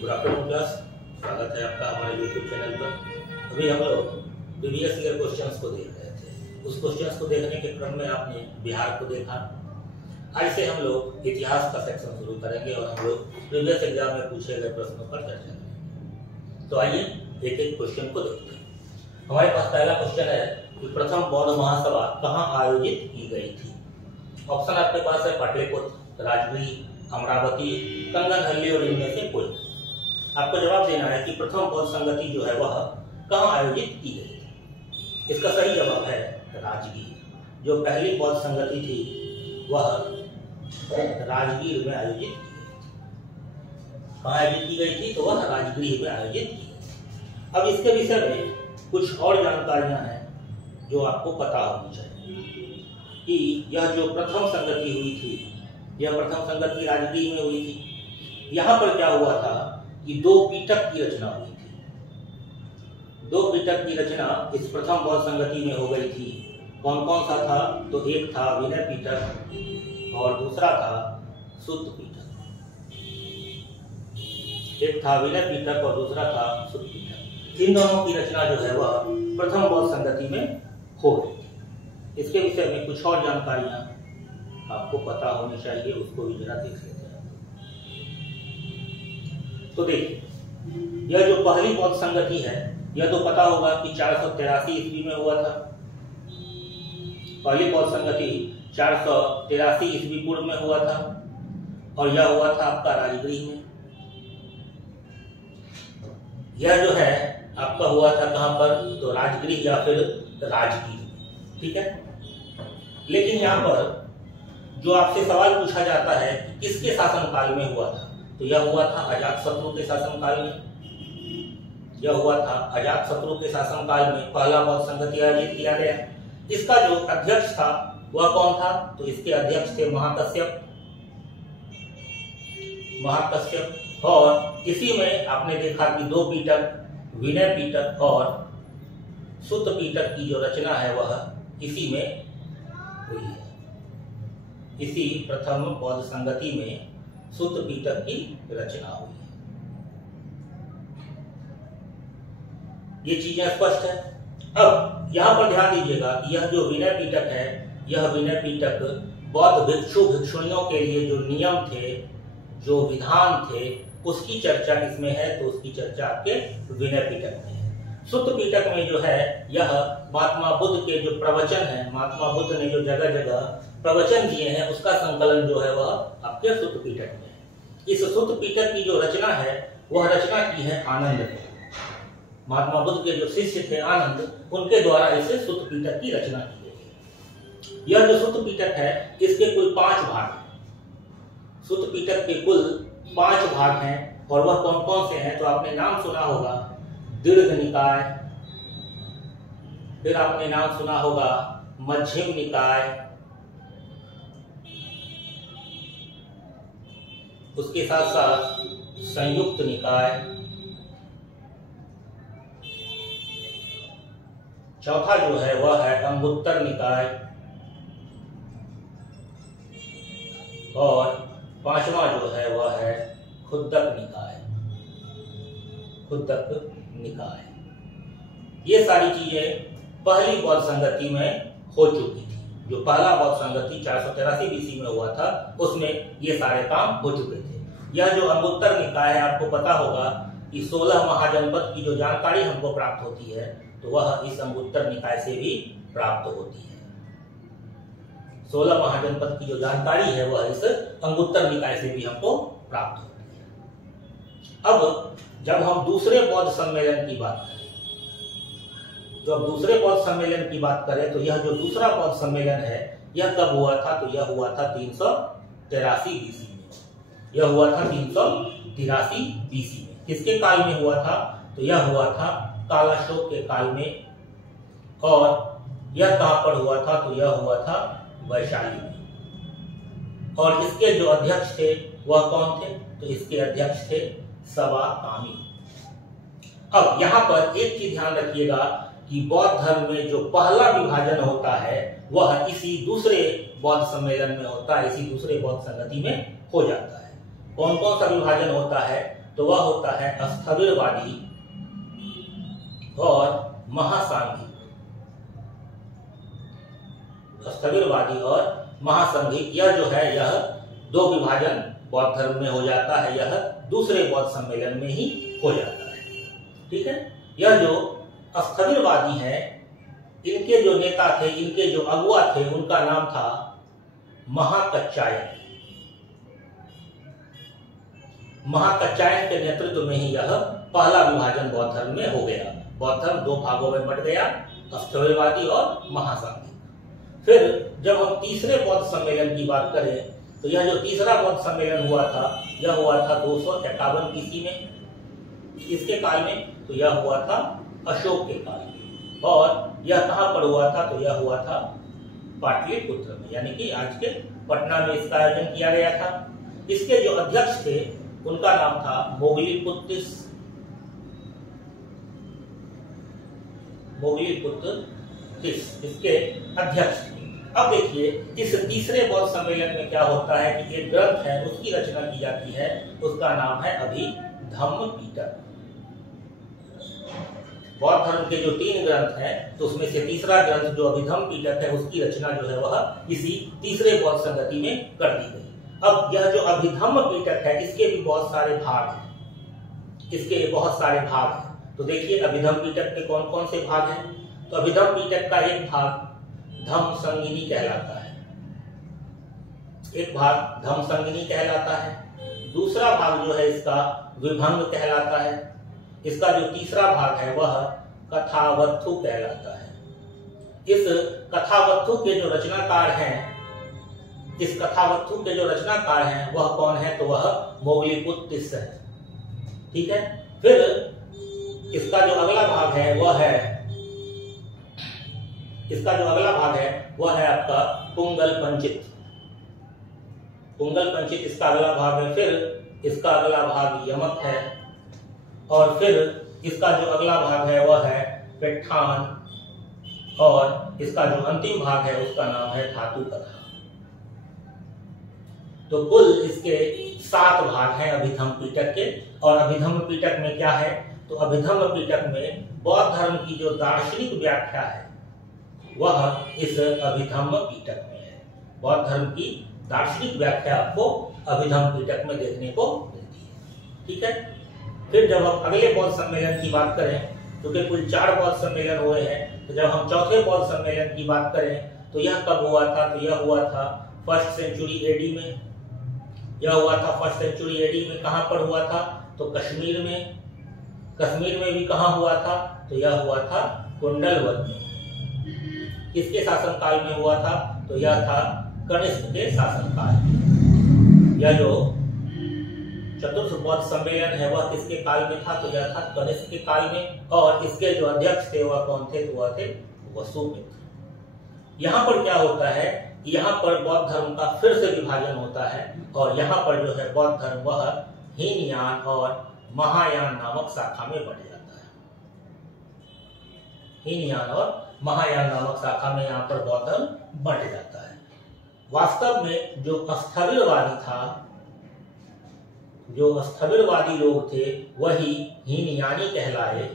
Good afternoon class, स्वागत है आपका हमारे यूट्यूब चैनल पर। अभी हम लोग प्रीवियस ईयर क्वेश्चंस को देख रहे थे। उस क्वेश्चंस को देखने के क्रम में आपने बिहार को देखा। आज से हम लोग इतिहास का सेक्शन शुरू करेंगे और हम लोग प्रीवियस एग्जाम में पूछे गए प्रश्नों पर चर्चा करेंगे। तो आइए एक एक क्वेश्चन को देखते हैं। हमारे पास पहला क्वेश्चन है कि प्रथम बौद्ध महासभा कहाँ आयोजित की गई थी। ऑप्शन आपके पास है पाटलिपुत्र, राजगीर, अमरावती, कंगनहल्ली और इनमें से कोई। आपको जवाब देना है कि प्रथम बौद्ध संगति जो है वह कहाँ आयोजित की गई थी। इसका सही जवाब है राजगीर। जो पहली बौद्ध संगति थी वह राजगीर में आयोजित की गई थी। कहाँ आयोजित की गई थी? तो वह राजगीर में आयोजित की गई। अब इसके विषय में कुछ और जानकारियां हैं जो आपको पता होनी चाहिए कि यह जो प्रथम संगति हुई थी, यह प्रथम संगति राजगीर में हुई थी। यहाँ पर क्या हुआ था कि दो पीठक की रचना हुई थी। दो पीठक की रचना इस प्रथम बौद्ध संगति में हो गई थी। कौन कौन सा था? तो एक था विनय पीठक और दूसरा था सुत्त पीठक। एक था विनय पीठक और दूसरा था सुत्त पीठक। इन दोनों की रचना जो है वह प्रथम बौद्ध संगति में हो गई थी। इसके विषय में कुछ और जानकारियां आपको पता होनी चाहिए, उसको भी जरा देख लेते हैं। तो देखिए, यह जो पहली बौद्ध संगति है, यह तो पता होगा कि 483 ईस्वी में हुआ था। पहली बौद्ध संगति 483 ईस्वी पूर्व में हुआ था और यह हुआ था आपका राजगीर में। यह जो है आपका हुआ था कहां पर? तो राजगीर या फिर राजगीर में। ठीक है, लेकिन यहाँ पर जो आपसे सवाल पूछा जाता है कि किसके शासनकाल में हुआ था, तो यह हुआ था अजातशत्रु के शासनकाल में। यह हुआ था अजातशत्रु के शासनकाल में पहला बौद्ध संगति आयोजित किया गया। इसका जो अध्यक्ष था वह कौन था? तो इसके अध्यक्ष थे महाकश्यप। और इसी में आपने देखा कि दो पीठक, विनय पीठक और सुत्त पीठक की जो रचना है वह इसी में हुई है। इसी प्रथम बौद्ध संगति में सुत्त पीठक की रचना हुई है। ये चीजें स्पष्ट है। अब यहाँ पर ध्यान दीजिएगा कि यह जो विनय पीठक है, यह विनय पीठक बौद्ध भिक्षु भिक्षुणियों के लिए जो नियम थे, जो विधान थे, उसकी चर्चा इसमें है। तो उसकी चर्चा आपके विनय पीठक में है। सुत्त पीठक में जो है यह महात्मा बुद्ध के जो प्रवचन है, महात्मा बुद्ध ने जो जगह जगह प्रवचन दिए हैं, उसका संकलन जो है वह आपके सुत्त पीठक में है। इस सुत्त पीठक की जो रचना है वह रचना की है आनंद ने। महात्मा बुद्ध के जो शिष्य थे आनंद, उनके द्वारा इसे सुत्त पीठक की रचना की गई है। यह जो सुत्त पीठक है इसके कुल 5 भाग हैं। सुत्त पीठक के कुल 5 भाग हैं और वह कौन कौन से हैं? तो आपने नाम सुना होगा दीर्घ निकाय, फिर आपने नाम सुना होगा मध्यम निकाय, उसके साथ साथ संयुक्त निकाय, चौथा जो है वह है अंगुत्तर निकाय और 5वां जो है वह है खुद्दक निकाय। खुद्दक निकाय। ये सारी चीजें पहली बौद्ध संगति में हो चुकी थी। जो पहला बौद्ध संगति 483 बीसी में हुआ था उसमें ये सारे काम हो चुके थे। यह जो अंगुत्तर निकाय है, आपको पता होगा कि 16 महाजनपद की जो जानकारी हमको प्राप्त होती है तो वह इस अंगुत्तर निकाय से भी प्राप्त होती है। 16 महाजनपद की जो जानकारी है वह इस अंगुत्तर निकाय से भी हमको प्राप्त होती है। अब जब हम दूसरे बौद्ध सम्मेलन की बात करें, जब दूसरे बौद्ध सम्मेलन की बात करें तो यह जो दूसरा बौद्ध सम्मेलन है यह कब हुआ था? तो यह हुआ था 383 बीसी में। यह हुआ था 383 बीसी में। किसके काल में हुआ था? तो यह हुआ था कालाशोक के काल में। और यह कहां पर हुआ था? तो यह हुआ था वैशाली में। और इसके जो अध्यक्ष थे वह कौन थे? तो इसके अध्यक्ष थे सवाकामी। अब यहाँ पर एक चीज ध्यान रखिएगा कि बौद्ध धर्म में जो पहला विभाजन होता है वह इसी दूसरे बौद्ध सम्मेलन में होता है, इसी दूसरे बौद्ध संगति में हो जाता है। कौन कौन सा विभाजन होता है? तो वह होता है स्थविरवादी और महासांघिक। स्थविरवादी और महासांघिक यह जो है यह दो विभाजन बौद्ध धर्म में हो जाता है, यह दूसरे बौद्ध सम्मेलन में ही हो जाता है। ठीक है, यह जो स्थविरवादी है, इनके जो नेता थे, इनके जो अगुआ थे, उनका नाम था महाकच्चायन। महाकच्चायन के नेतृत्व में ही यह पहला विभाजन बौद्ध धर्म में हो गया। बौद्ध धर्म दो भागों में बंट गया, स्थविरवादी और महासांघिक। फिर जब हम तीसरे बौद्ध सम्मेलन की बात करें तो यह जो तीसरा बौद्ध सम्मेलन हुआ था, यह हुआ था 251 ईस्वी में। इसके काल में तो यह हुआ था अशोक के काल में, और यह कहां पर हुआ था, तो यह हुआ था पाटलिपुत्र में, यानी कि आज के पटना में इसका आयोजन किया गया था। इसके जो अध्यक्ष थे उनका नाम था मोगलीपुत्र तिस, इसके अध्यक्ष थे। अब देखिए इस तीसरे बौद्ध सम्मेलन में क्या होता है कि एक ग्रंथ है, उसकी रचना की जाती है, उसका नाम है अभिधम्म पिटक। बौद्ध धर्म के जो 3 ग्रंथ हैं, तो उसमें से तीसरा ग्रंथ जो अभिधम्म पिटक है, उसकी रचना जो है वह इसी तीसरे बौद्ध संगति में कर दी गई। अब यह जो अभिधम्म पिटक है, इसके भी बहुत सारे भाग हैं, इसके बहुत सारे भाग हैं। तो देखिए अभिधम्म पिटक के कौन कौन से भाग हैं। तो अभिधम्म पिटक का एक भाग धम्म संगिनी कहलाता है, एक भाग धम्म संगिनी कहलाता है। दूसरा भाग जो है इसका विभंग कहलाता है। इसका जो तीसरा भाग है वह कथावत्थु कहलाता है। इस कथावत्थु के जो रचनाकार हैं, इस कथावत्थु के जो रचनाकार हैं वह कौन है, तो वह मोगलीपुत्र तिस है। ठीक है, फिर इसका जो अगला भाग है वह है, इसका जो अगला भाग है वह है आपका पुंगल पंचित। पुंगल पंचित इसका अगला भाग है। फिर इसका अगला भाग यमक है, और फिर इसका जो अगला भाग है वह है पेट्ठान, और इसका जो अंतिम भाग है उसका नाम है धातु कथा। तो कुल इसके 7 भाग हैं अभिधम्म पिटक के। और अभिधम्म पिटक में क्या है, तो अभिधम्म पिटक में बौद्ध धर्म की जो दार्शनिक व्याख्या है वह इस अभिधम्म पिटक में है। बौद्ध धर्म की दार्शनिक व्याख्या आपको अभिधम्म पिटक में देखने को मिलती है। ठीक है, फिर जब हम अगले बौद्ध सम्मेलन की बात करें, क्योंकि कुल 4 बौद्ध सम्मेलन हुए हैं, तो जब हम चौथे बौद्ध सम्मेलन की बात करें तो यह कब हुआ था, तो यह हुआ था 1st सेंचुरी एडी में। यह हुआ था 1st सेंचुरी एडी में। कहां पर हुआ था, तो कश्मीर में। कश्मीर में भी कहां हुआ था, तो यह हुआ था कुंडलवत में। किसके शासनकाल में हुआ था, तो यह था कनिष्क के शासनकाल में। यह जो चतुर्थ बौद्ध सम्मेलन है वह किसके काल में था, तो यह था कनिष्क के काल में। और इसके जो अध्यक्ष थे वह कौन थे, तो वह थे वसुमित्र। यहाँ पर क्या होता है, यहाँ पर बौद्ध धर्म का फिर से विभाजन होता है, और यहाँ पर जो है बौद्ध धर्म वह हीनयान और महायान नामक शाखा में बढ़ जाता है। हीनयान और महायान नामक शाखा में यहाँ पर बौद्ध धर्म बढ़ जाता है। वास्तव में जो स्थविरवादी था, जो स्थविरवादी लोग थे वही हीनयानी कहलाए,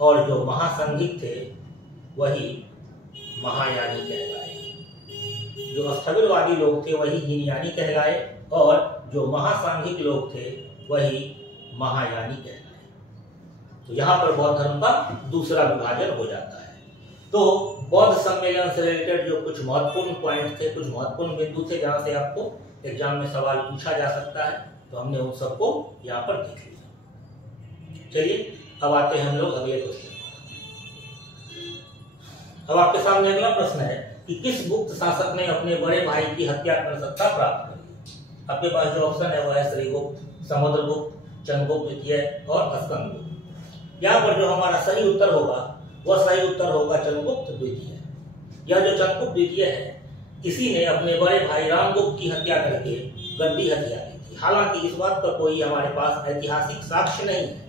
और जो महासंघिक थे वही महायानी कहलाए। जो स्थविरवादी लोग थे वही हीनयानी कहलाए, और जो महासांघिक लोग थे वही महायानी कहलाए। तो यहाँ पर बौद्ध धर्म का दूसरा विभाजन हो जाता है। तो बौद्ध सम्मेलन से रिलेटेड जो कुछ महत्वपूर्ण पॉइंट थे, कुछ महत्वपूर्ण बिंदु थे जहां से आपको एग्जाम में सवाल पूछा जा सकता है, तो हमने उन सबको यहाँ पर देख लिया। चलिए अब आते हैं हम लोग अगले क्वेश्चन। अब आपके सामने अगला प्रश्न है कि किस गुप्त शासक ने अपने बड़े भाई की हत्या कर सत्ता प्राप्त करी। आपके पास जो ऑप्शन है वह है श्रीगुप्त, समुद्रगुप्त, चंद्रगुप्त द्वितीय और स्कंदगुप्त। यहाँ पर जो हमारा सही उत्तर होगा वह सही उत्तर होगा चंद्रगुप्त द्वितीय। यह जो चंद्रगुप्त द्वितीय है, इसी ने अपने बड़े भाई रामगुप्त की हत्या करके गद्दी हत्या की थी। हालांकि इस बात का कोई हमारे पास ऐतिहासिक साक्ष्य नहीं है।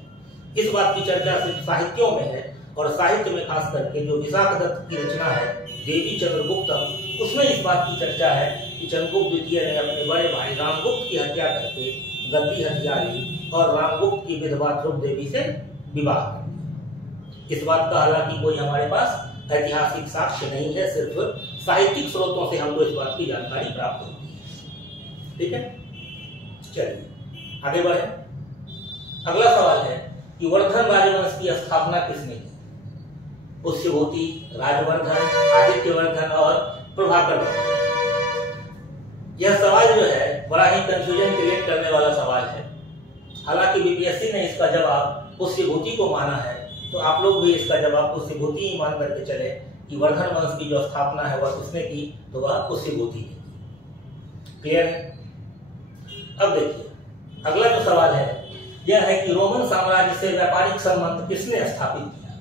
इस बात की चर्चा सिर्फ साहित्यों में है, और साहित्य में खास करके जो विशाखदत्त की रचना है देवी चंद्रगुप्तम, उसमें इस बात की चर्चा है कि चंद्रगुप्त द्वितीय ने अपने बड़े भाई रामगुप्त की हत्या करके गद्दी हथिया ली और रामगुप्त की विधवा ध्रुव देवी से विवाह कर दिया। इस बात का हालांकि कोई हमारे पास ऐतिहासिक साक्ष्य नहीं है, सिर्फ साहित्यिक स्रोतों से हमको इस बात की जानकारी प्राप्त होती है। ठीक है, चलिए आगे बढ़े। अगला सवाल है कि वर्धन राजवंश की स्थापना किसने की? पुष्यभूति, राजवर्धन, आदित्यवर्धन और प्रभाकर वर्धन। यह सवाल जो है बड़ा ही कंफ्यूजन क्रिएट करने वाला सवाल है। हालांकि बीपीएससी ने इसका जवाब पुष्यभूति को माना है, तो आप लोग भी इसका जवाब पुष्यभूति ही मान करके चले कि वर्धन वंश की जो स्थापना है वह किसने की, तो वह पुष्यभूति ने की। क्लियर है? अब देखिए अगला जो सवाल है यह है कि रोमन साम्राज्य से व्यापारिक संबंध किसने स्थापित किया?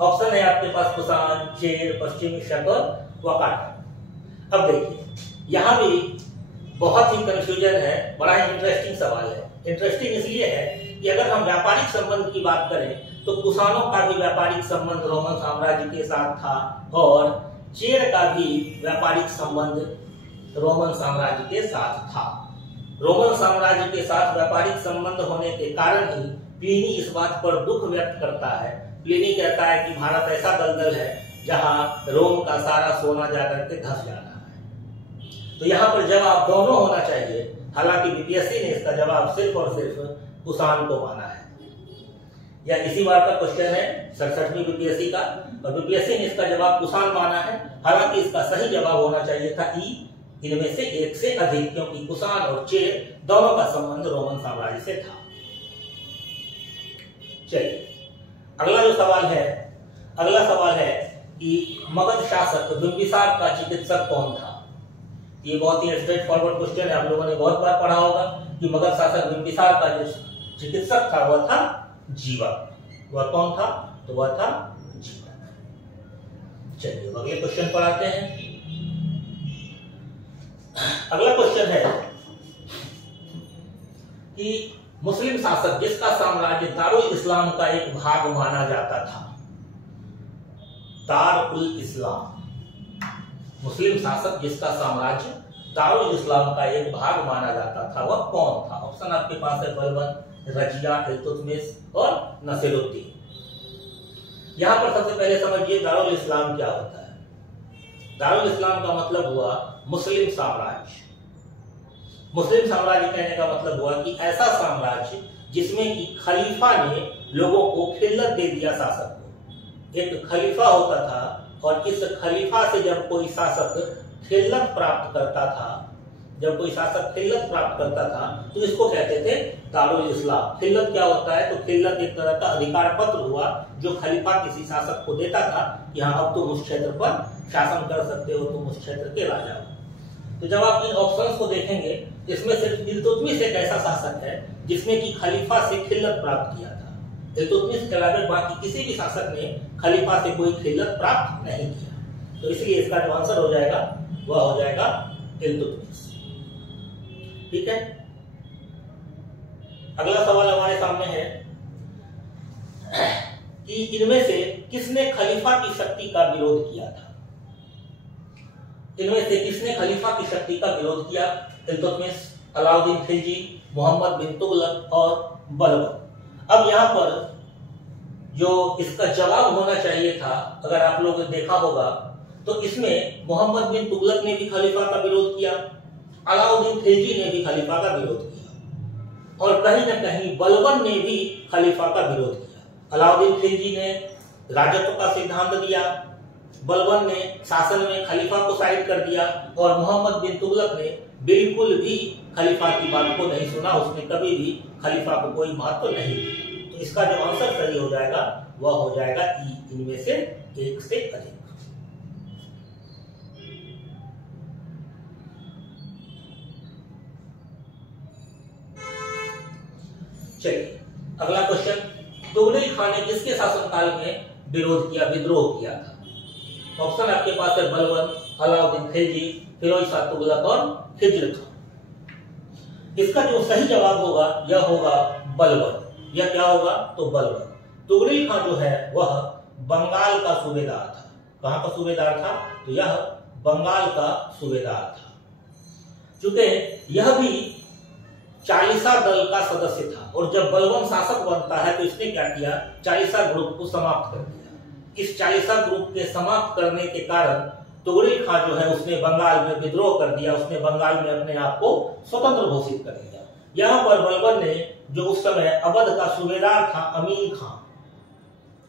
ऑप्शन है आपके पास कुषाण, चेर, पश्चिमी शक और वाकाटक। अब देखिए यहाँ भी बहुत ही कंफ्यूजन है, बड़ा ही इंटरेस्टिंग सवाल है। इंटरेस्टिंग इसलिए है कि अगर हम व्यापारिक संबंध की बात करें तो कुषाणों का भी व्यापारिक संबंध रोमन साम्राज्य के साथ था और चेर का भी व्यापारिक संबंध रोमन साम्राज्य के साथ था। रोमन साम्राज्य के साथ व्यापारिक संबंध होने के कारण ही प्लिनी इस बात पर दुख व्यक्त करता है। प्लिनी कहता है कि भारत ऐसा दलदल है जहां रोम का सारा सोना जाकर के धंस जा रहा है। तो यहाँ पर जवाब दोनों होना चाहिए। हालांकि बीपीएससी ने इसका जवाब सिर्फ और सिर्फ कुषाण को माना है। यह इसी बार का क्वेश्चन है 67वीं बीपीएससी का, और बीपीएससी ने इसका जवाब कुषाण माना है। हालांकि इसका सही जवाब होना चाहिए था ई, इनमें से एक से अधिक, क्योंकि कुषाण और चेर दोनों का संबंध रोमन साम्राज्य से था। चलिए अगला जो सवाल है, अगला सवाल है कि मगध शासक बिंबिसार का चिकित्सक कौन था? ये बहुत ही स्ट्रेट फॉरवर्ड क्वेश्चन है, आप लोगों ने बहुत बार पढ़ा होगा कि मगध शासक बिंबिसार का जो चिकित्सक था वह था जीवक। वह कौन था? तो वह था जीवक। चलिए अगले क्वेश्चन पर आते हैं। अगला क्वेश्चन है कि मुस्लिम शासक जिसका साम्राज्य दारुल इस्लाम का एक भाग माना जाता था। दारुल इस्लाम, मुस्लिम शासक जिसका साम्राज्य दारुल इस्लाम का एक भाग माना जाता था, वह कौन था? ऑप्शन आपके पास है बलबन, रजिया, इल्तुतमिश और नसीरुद्दीन। यहां पर सबसे पहले समझिए दारुल इस्लाम क्या होता है। दारुल इस्लाम का मतलब हुआ मुस्लिम साम्राज्य। मुस्लिम साम्राज्य कहने का मतलब हुआ कि ऐसा साम्राज्य जिसमें कि खलीफा ने लोगों को खिल्लत दे दिया शासक को। एक खलीफा होता था और इस खलीफा से जब कोई शासक खिल्लत प्राप्त करता था, जब कोई शासक खिल्लत प्राप्त करता था तो इसको कहते थे दारुल इस्लाम। खिल्लत क्या होता है? तो खिल्लत एक तरह का अधिकार पत्र हुआ जो खलीफा किसी शासक को देता था कि हाँ अब तुम उस क्षेत्र पर शासन कर सकते हो, तुम उस क्षेत्र के राजा हो। तो जब आप इन ऑप्शंस को देखेंगे इसमें सिर्फ इल्तुतमिश एक ऐसा शासक है जिसने कि खलीफा से खिल्लत प्राप्त किया था। इल्तुतमिश के अलावा बाकी किसी भी शासक ने खलीफा से कोई खिल्लत प्राप्त नहीं किया। तो इसलिए इसका जो आंसर हो जाएगा वह हो जाएगा इल्तुतमिश। ठीक है, अगला सवाल हमारे सामने है कि इनमें से किसने खलीफा की शक्ति का विरोध किया था? इनमें से किसने खलीफा की शक्ति का विरोध किया? इल्तुतमिश, अलाउद्दीन खिलजी, मोहम्मद बिन तुगलक और बलबन। अब यहाँ पर जो इसका जवाब होना चाहिए था, अगर आप लोगों ने देखा होगा तो इसमें मोहम्मद बिन तुगलक ने भी खलीफा का विरोध किया, अलाउद्दीन खिलजी ने भी खलीफा का विरोध किया और कहीं न कहीं बलबन ने भी खलीफा का विरोध किया। अलाउद्दीन खिलजी ने राजत्व का सिद्धांत दिया, बलबन ने शासन में खलीफा को साइड कर दिया और मोहम्मद बिन तुगलक ने बिल्कुल भी खलीफा की बात को नहीं सुना। उसने कभी भी खलीफा को कोई महत्व नहीं दिया। तो इसका जो आंसर सही हो जाएगा वह हो जाएगा ई, इनमें से एक से अधिक। चलिए अगला क्वेश्चन, तुगलक खान ने किसके शासनकाल में विरोध किया, विद्रोह किया था? ऑप्शन आपके पास है बलबन, अलाउद्दीन खिलजी, फिरोज शाह तुगलक और खिज्र खान। इसका जो सही जवाब होगा यह होगा बलबन। यह क्या होगा? तो बलबन। तुगलक खान जो है वह बंगाल का सूबेदार था। कहां का सूबेदार था? तो यह बंगाल का सूबेदार था। चूंकि यह भी चालीसा दल का सदस्य था और जब बलबन शासक बनता है तो इसने क्या किया, चालीसा ग्रुप को समाप्त कर दिया। इस चालीसा ग्रुप के समाप्त करने के कारण तुगरिल खां जो है उसने बंगाल में विद्रोह कर दिया, उसने बंगाल में अपने आप को स्वतंत्र घोषित कर दिया। यहाँ पर बलबन ने जो उस समय अवध का सूबेदार था अमीन खां,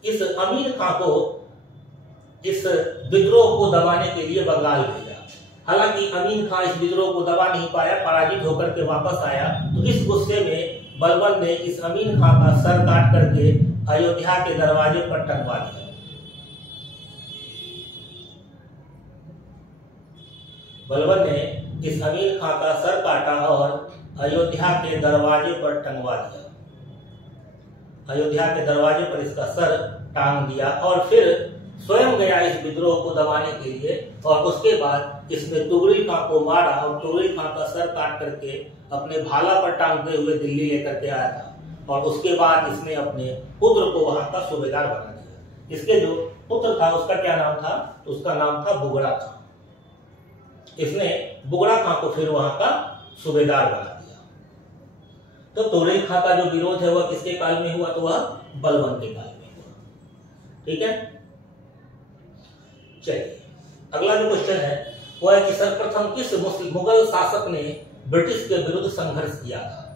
इस अमीन खां को इस विद्रोह को दबाने के लिए बंगाल भेजा। हालांकि अमीन खां इस विद्रोह को दबा नहीं पाया, पराजित होकर के वापस आया। तो इस गुस्से में बलबन ने इस अमीन खां का सर काट करके अयोध्या के दरवाजे पर टंगवा दिया। बलबन ने इस अमीन खां का सर काटा और अयोध्या के दरवाजे पर टंगवा दिया। अयोध्या के दरवाजे पर इसका सर टांग दिया और फिर स्वयं गया इस विद्रोह को दबाने के लिए। और उसके बाद इसने तुगरिल खां को मारा और तुगरिल खां का सर काट करके अपने भाला पर टांगते हुए दिल्ली लेकर के आया था। और उसके बाद इसने अपने पुत्र को वहां का सूबेदार बना दिया। इसके जो पुत्र था उसका क्या नाम था, तो उसका नाम था बुगड़ा खां। इसने बुगड़ा खां को फिर वहां का सूबेदार बना दिया। तो तुगरिल खां का जो विरोध है वह किसके काल में हुआ, तो वह बलबन के काल में हुआ। ठीक है, चलिए अगला जो क्वेश्चन है वह है कि सर्वप्रथम किस मुगल शासक ने ब्रिटिश के विरुद्ध संघर्ष किया था।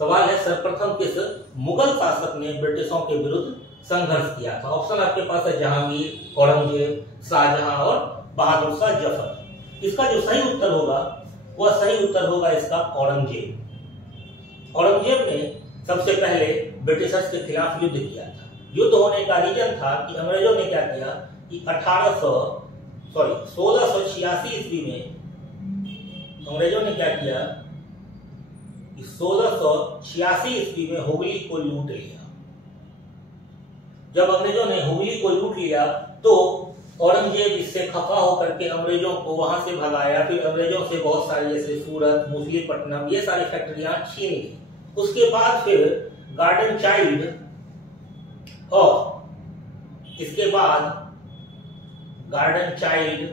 सवाल है सर्वप्रथम किस मुगल शासक ने ब्रिटिशों के विरुद्ध संघर्ष किया था। ऑप्शन आपके पास है जहांगीर, औरंगजेब, शाहजहां और बहादुर शाह जफर। इसका जो सही उत्तर होगा वह सही उत्तर होगा इसका औरंगजेब। औरंगजेब ने सबसे पहले ब्रिटिशर्स के खिलाफ युद्ध किया था। युद्ध होने का रीजन था कि अंग्रेजों ने क्या किया कि 1686 ईस्वी में अंग्रेजों ने क्या किया कि 1686 ईस्वी में हुगली को लूट लिया। जब अंग्रेजों ने हुगली को लूट लिया तो औरंगजेब इससे खफा होकर के अंग्रेजों को वहां से भगाया। फिर अंग्रेजों से बहुत सारे जैसे सूरत, मछलीपट्टनम ये सारी फैक्ट्रियां छीन ली। उसके बाद फिर गार्डन चाइल्ड और इसके बाद गार्डन चाइल्ड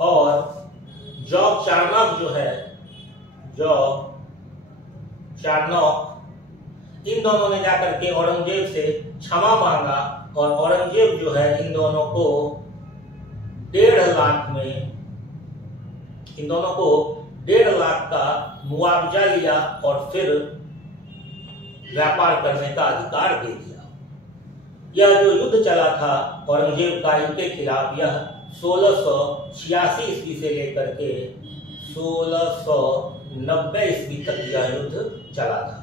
और जॉब चार्नॉक जो है, जॉब चार्नॉक, इन दोनों ने जाकर के औरंगजेब से क्षमा मांगा और औरंगजेब जो है इन दोनों को 1.5 लाख में, इन दोनों को 1.5 लाख का मुआवजा लिया और फिर व्यापार करने का अधिकार दे दिया। यह जो युद्ध चला था औरंगजेब का इनके खिलाफ, यह 1686 ईस्वी से लेकर के 1690 ईस्वी तक यह युद्ध चला था।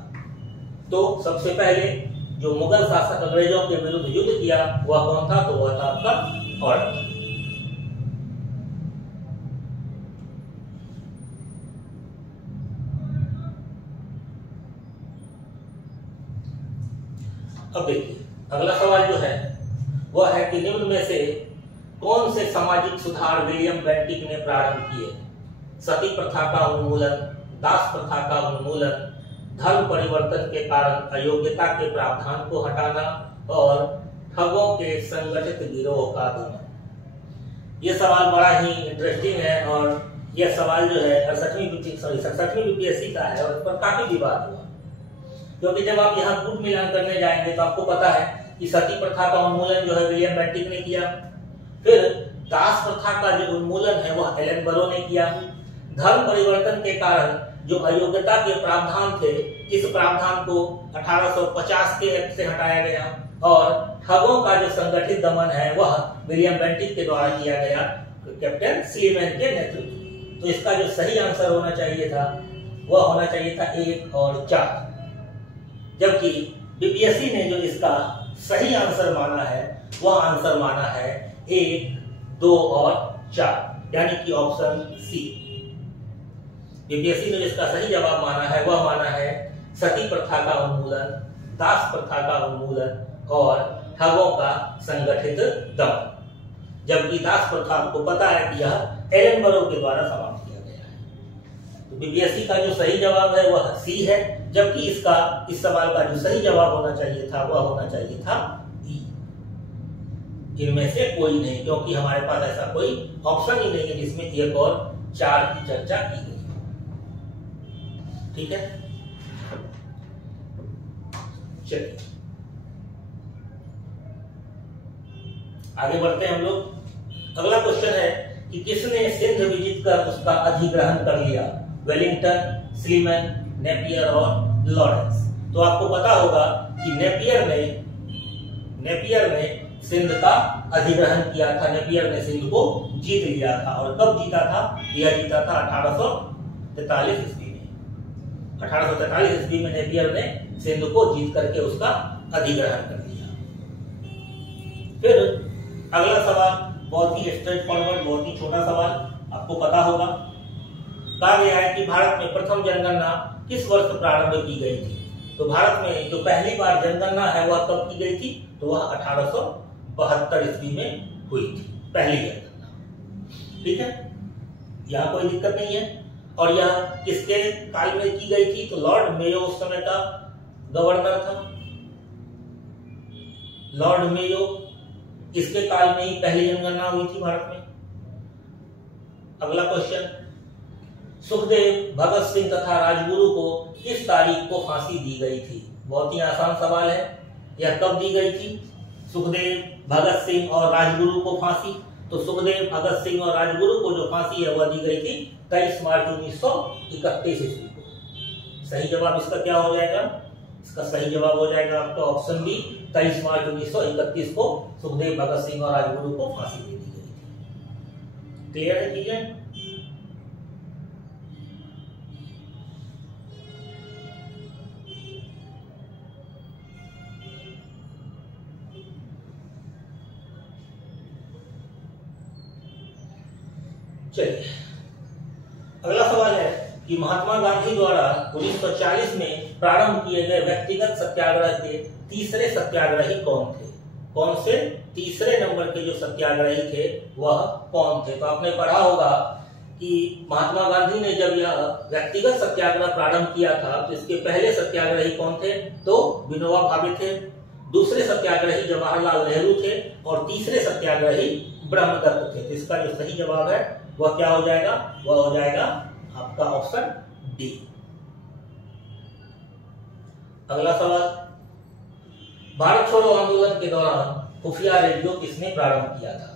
तो सबसे पहले जो मुगल शासक अंग्रेजों के विरुद्ध युद्ध किया वह कौन था, तो वह था आपका औरंगजेब। अब देखिए अगला सवाल जो है वह है कि निम्न में से कौन से सामाजिक सुधार विलियम बेंटिक ने प्रारंभ किए। सती प्रथा का उन्मूलन, दास प्रथा का उन्मूलन, धर्म परिवर्तन के कारण अयोग्यता के प्रावधान को हटाना और ठगों के संगठित गिरोह का दमन। यह सवाल बड़ा ही इंटरेस्टिंग है और यह सवाल जो है 67वीं यूपीएससी का है और इस पर काफी विवाद हुआ। क्योंकि जब आप यहाँ कूट मिलान करने जाएंगे तो आपको पता है कि सती प्रथा का उन्मूलन जो है विलियम बेंटिक ने किया। फिर दास प्रथा का जो उन्मूलन है वह एलन बरो ने किया। धर्म परिवर्तन के कारण जो अयोग्यता के प्रावधान थे, इस प्रावधान को 1850 के एक्ट से हटाया गया और ठगों का जो संगठित दमन है वह विलियम बेंटिक के द्वारा किया गया, कैप्टन स्लीमैन के नेतृत्व। तो इसका जो सही आंसर होना चाहिए था वह होना चाहिए था 1 और 4। जबकि बीपीएससी ने जो इसका सही आंसर माना है वह आंसर माना है 1, 2 और 4, यानी कि ऑप्शन सी। बीपीएससी ने जिसका सही जवाब माना है वह माना है सती प्रथा का उन्मूलन, दास प्रथा का उन्मूलन और ठगों का संगठित दमन। जबकि दास प्रथा आपको पता है कि यह एलन बरो के द्वारा समाप्त किया गया है। तो बीपीएससी का जो सही जवाब है वह सी है, जबकि इस सवाल का जो सही जवाब होना चाहिए था वह होना चाहिए था ई। इनमें से कोई नहीं, क्योंकि हमारे पास ऐसा कोई ऑप्शन ही नहीं है जिसमें 1 और 4 की चर्चा की गई। ठीक है, चलिए आगे बढ़ते हैं हम लोग। अगला क्वेश्चन है कि किसने सिंध विजित कर उसका अधिग्रहण कर लिया? वेलिंगटन, स्लीमैन, नेपियर और लॉरेंस। तो आपको पता होगा कि नेपियर ने सिंध का अधिग्रहण किया था, नेपियर ने सिंध को जीत लिया था। और कब जीता था? यह जीता था 1843 ईस्वी में। 1843 ईस्वी में नेपियर ने सिंध को जीत करके उसका अधिग्रहण कर लिया। फिर अगला सवाल बहुत ही स्ट्रेट फॉरवर्ड, बहुत ही छोटा सवाल, आपको पता होगा। कहा गया है कि भारत में प्रथम जनगणना किस वर्ष प्रारंभ की गई थी? तो भारत में जो पहली बार जनगणना है वह कब की गई थी? तो वह 1872 ईस्वी में हुई थी, पहली जनगणना। ठीक है, यहाँ कोई दिक्कत नहीं है। और यह किसके काल में की गई थी? तो लॉर्ड मेयो उस समय का गवर्नर था। लॉर्ड मेयो, इसके काल में ही पहली जनगणना हुई थी भारत में। अगला क्वेश्चन, सुखदेव, भगत सिंह तथा राजगुरु को किस तारीख को फांसी दी गई थी? बहुत ही आसान सवाल है। यह कब दी गई थी? सुखदेव, भगत सिंह और राजगुरु को फांसी। तो सुखदेव, भगत सिंह और राजगुरु को जो फांसी है वह दी गई थी 23 मार्च 1931 ईस्वी को। सही जवाब इसका क्या हो जाएगा? इसका सही जवाब हो जाएगा आपका ऑप्शन बी, 23 मार्च 1931 को सुखदेव, भगत सिंह और राजगुरु को फांसी दे दी गई थी। क्लियर है चीजें? चलिए अगला सवाल है कि महात्मा गांधी द्वारा 1940 में प्रारंभ किए गए व्यक्तिगत सत्याग्रह के तीसरे सत्याग्रही कौन थे? कौन से तीसरे नंबर के जो सत्याग्रही थे वह कौन थे? तो आपने पढ़ा होगा कि महात्मा गांधी ने जब यह व्यक्तिगत सत्याग्रह प्रारंभ किया था तो इसके पहले सत्याग्रही कौन थे? तो विनोबा भावे थे। दूसरे सत्याग्रही जवाहरलाल नेहरू थे और तीसरे सत्याग्रही ब्रह्मदत्त थे। तो इसका जो सही जवाब है वह क्या हो जाएगा? वह हो जाएगा आपका ऑप्शन डी। अगला सवाल, भारत छोड़ो आंदोलन के दौरान खुफिया रेडियो किसने प्रारंभ किया था?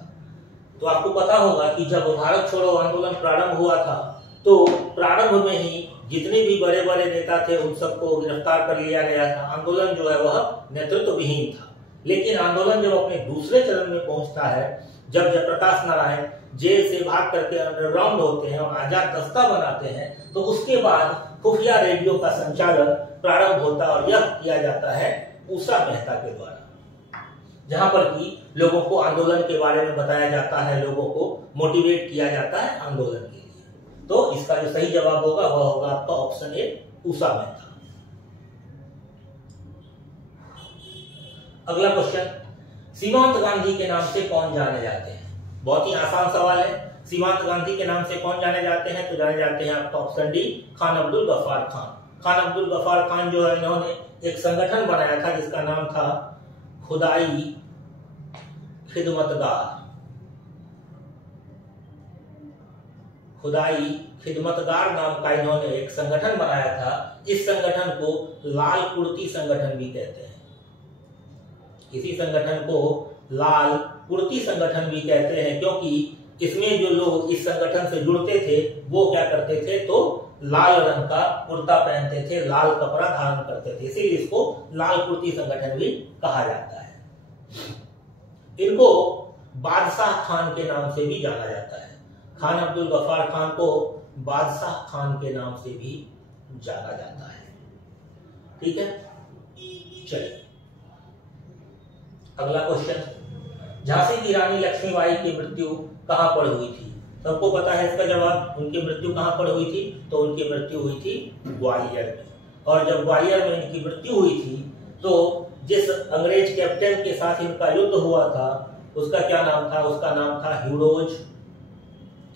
तो आपको पता होगा कि जब भारत छोड़ो आंदोलन प्रारंभ हुआ था तो प्रारंभ में ही जितने भी बड़े बड़े नेता थे उन सबको गिरफ्तार कर लिया गया था। आंदोलन जो है वह नेतृत्व विहीन था। लेकिन आंदोलन जब अपने दूसरे चरण में पहुंचता है, जब जयप्रकाश नारायण जेल से भाग करके अंडरग्राउंड होते हैं और आजाद दस्ता बनाते हैं, तो उसके बाद खुफिया रेडियो का संचालन प्रारंभ होता है और यह किया जाता है उषा मेहता के द्वारा, जहां पर कि लोगों को आंदोलन के बारे में बताया जाता है, लोगों को मोटिवेट किया जाता है आंदोलन के लिए। तो इसका जो सही जवाब होगा वह होगा आपका ऑप्शन ए, उषा मेहता। अगला क्वेश्चन, सीमांत गांधी के नाम से कौन जाने जाते हैं? बहुत ही आसान सवाल है। सीमांत गांधी के नाम से कौन जाने जाते हैं? तो जाने जाते हैं आपका ऑप्शन डी, खान अब्दुल गफ्फार खान। खान अब्दुल गफ्फार खान जो है, इन्होंने एक संगठन बनाया था जिसका नाम था खुदाई खिदमतगार। खुदाई खिदमतगार नाम का इन्होंने एक संगठन बनाया था। इस संगठन को लाल कुर्ती संगठन भी कहते हैं। इसी संगठन को लाल कुर्ती संगठन भी कहते हैं, क्योंकि इसमें जो लोग इस संगठन से जुड़ते थे वो क्या करते थे? तो लाल रंग का कुर्ता पहनते थे, लाल कपड़ा धारण करते थे, इसीलिए इसको लाल कुर्ती संगठन भी कहा जाता है। इनको बादशाह खान के नाम से भी जाना जाता है। खान अब्दुल गफ्फार खान को बादशाह खान के नाम से भी जाना जाता है। ठीक है, चलिए अगला क्वेश्चन, झांसी की रानी लक्ष्मीबाई की मृत्यु कहां पर हुई थी? सबको पता है इसका जवाब। उनकी मृत्यु कहां पर हुई थी? तो उनकी मृत्यु हुई थी ग्वालियर में। और जब ग्वालियर में इनकी मृत्यु हुई थी तो जिस अंग्रेज कैप्टन के साथ इनका युद्ध हुआ था उसका क्या नाम था? उसका नाम था ह्यूरोज।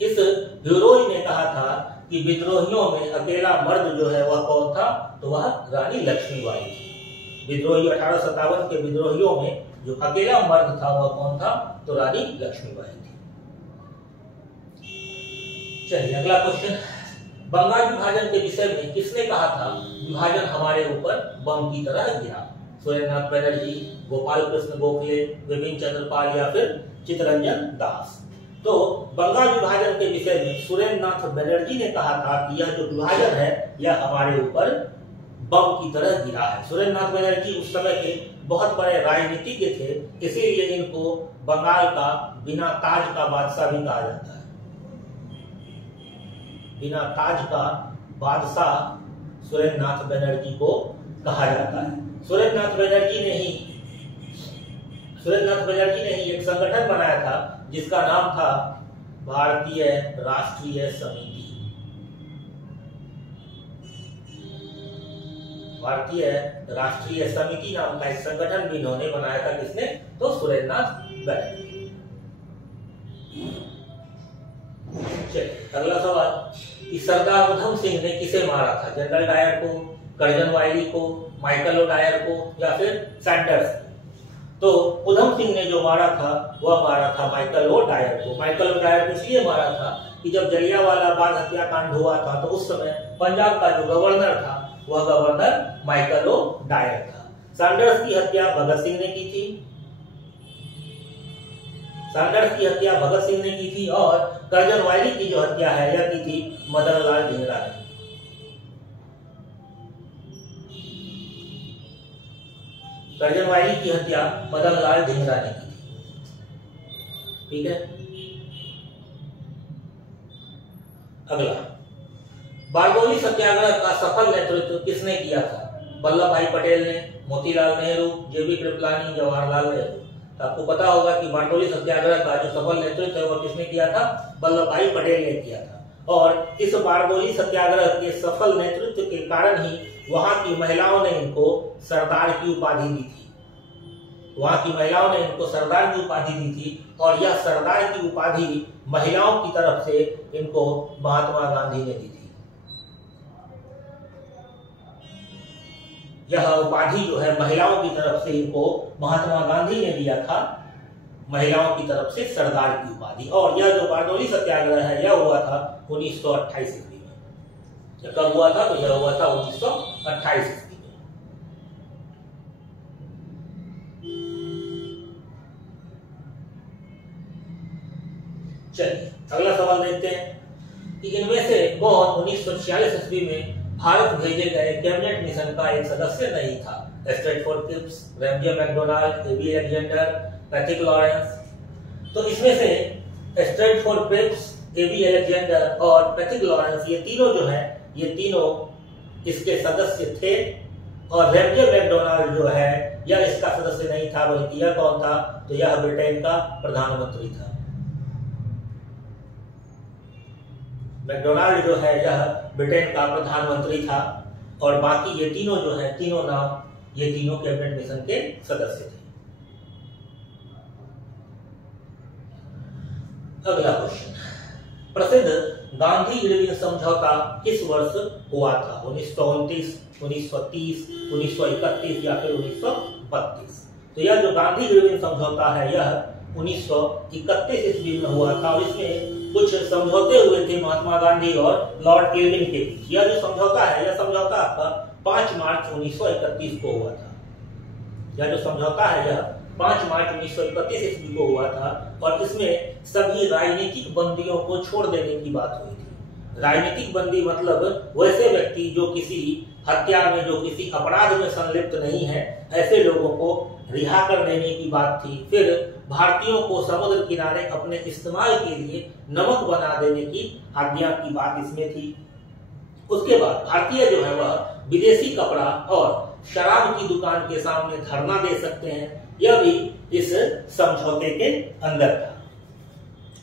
इस ह्यूरोज ने कहा था कि विद्रोहियों में अकेला मर्द जो है वह कौन था? तो वह रानी लक्ष्मीबाई थी। विद्रोही 1857 के विद्रोहियों में जो अकेला मर्द था वह कौन था? तो रानी लक्ष्मीबाई थी। चलिए अगला क्वेश्चन, बंगाल विभाजन के विषय में किसने कहा था विभाजन हमारे ऊपर बम की तरह गिरा? सुरेंद्रनाथ बनर्जी, गोपाल कृष्ण गोखले, विपिन चंद्र पाल या फिर चित्तरंजन दास? तो बंगाल विभाजन के विषय में सुरेंद्रनाथ बनर्जी ने कहा था कि यह जो विभाजन है यह हमारे ऊपर बम की तरह गिरा है। सुरेंद्रनाथ बनर्जी उस समय के बहुत बड़े राजनीतिज्ञ थे, इसीलिए इनको बंगाल का बिना ताज का बादशाह भी कहा जाता है। बिना ताज का बादशाह सुरेंद्रनाथ बनर्जी को कहा जाता है। सुरेंद्रनाथ बनर्जी ने ही एक संगठन बनाया था जिसका नाम था भारतीय राष्ट्रीय समिति। भारतीय राष्ट्रीय समिति नाम का एक संगठन भी इन्होंने बनाया था। किसने? तो सुरेंद्रनाथ बनर्जी। चलिए अगला सवाल कि सरदार उधम सिंह ने किसे मारा था? जनरल डायर को, कर्जन वायली को, माइकल ओडायर को या फिर सैंडर्स? तो उधम सिंह ने जो मारा था वह मारा था माइकल ओडायर को। माइकल ओडायर को इसलिए मारा था कि जब जलियांवाला बाग हत्याकांड हुआ था तो उस समय पंजाब का जो गवर्नर था वह गवर्नर माइकल ओडायर था। सैंडर्स की हत्या भगत सिंह ने की थी। सैंडर्स की हत्या भगत सिंह ने की थी और कर्जन वायली की जो हत्या है यह की थी मदन लाल ढींगरा ने। कर्जन वायली की हत्या मदन लाल ढींगरा ने की थी। ठीक है, अगला बारडोली सत्याग्रह का सफल नेतृत्व किसने किया था? वल्लभ भाई पटेल ने, मोतीलाल नेहरू, जेबी कृपलानी, जवाहरलाल नेहरू? आपको पता होगा कि बारडोली सत्याग्रह का जो सफल नेतृत्व है वह किसने किया था? वल्लभ भाई पटेल ने किया था। और इस बारडोली सत्याग्रह के सफल नेतृत्व के कारण ही वहां की महिलाओं ने इनको सरदार की उपाधि दी थी। वहां की महिलाओं ने इनको सरदार की उपाधि दी थी और यह सरदार की उपाधि महिलाओं की तरफ से इनको महात्मा गांधी ने दी थी। यह उपाधि जो है महिलाओं की तरफ से इनको महात्मा गांधी ने दिया था, महिलाओं की तरफ से सरदार की उपाधि। और यह जो बारडोली सत्याग्रह है यह हुआ था 1928 ईस्वी में। कब हुआ था? तो यह हुआ था 1928 ईस्वी में। चलिए अगला सवाल देखते हैं कि इनमें से कौन 1946 ईस्वी में भारत भेजे गए कैबिनेट मिशन का एक सदस्य नहीं था? Stratford Cripps, Ramsay MacDonald, A B Alexander, Patrick Lawrence? तो इसमें से स्ट्रैटफोर्ड क्रिप्स, एबी अलेक्जेंडर और पैट्रिक लॉरेंस ये तीनों जो है ये तीनों इसके सदस्य थे। और रैमजे मैकडोनाल्ड जो है यह इसका सदस्य नहीं था, बल्कि यह कौन था? तो यह ब्रिटेन का प्रधानमंत्री था। मैकडोनाल्ड जो है यह ब्रिटेन का प्रधानमंत्री था और बाकी ये तीनों जो है तीनों नाम ये तीनों कैबिनेट मिशन के सदस्य थे। अगला क्वेश्चन, प्रसिद्ध गांधी इरविन समझौता किस वर्ष हुआ था? 1929, 1930, 1931 या फिर 1932? तो यह जो गांधी इरविन समझौता है यह 1931 ईस्वी में हुआ था और इसमें कुछ समझौते हुए थे महात्मा गांधी और लॉर्ड इरविन के बीच। यह जो समझौता है यह समझौता आपका 5 मार्च 1931 को हुआ था। यह जो समझौता है यह 5 मार्च 1931 ईस्वी को हुआ था और इसमें सभी राजनीतिक बंदियों को छोड़ देने की बात हुई थी। राजनीतिक बंदी मतलब वैसे व्यक्ति जो किसी हत्या में, जो किसी अपराध में संलिप्त नहीं है, ऐसे लोगों को रिहा कर देने की बात थी। फिर भारतीयों को समुद्र किनारे अपने इस्तेमाल के लिए नमक बना देने की आज्ञा की बात इसमें थी। उसके बाद भारतीय जो है वह विदेशी कपड़ा और शराब की दुकान के सामने धरना दे सकते हैं, यह भी इस समझौते के अंदर था।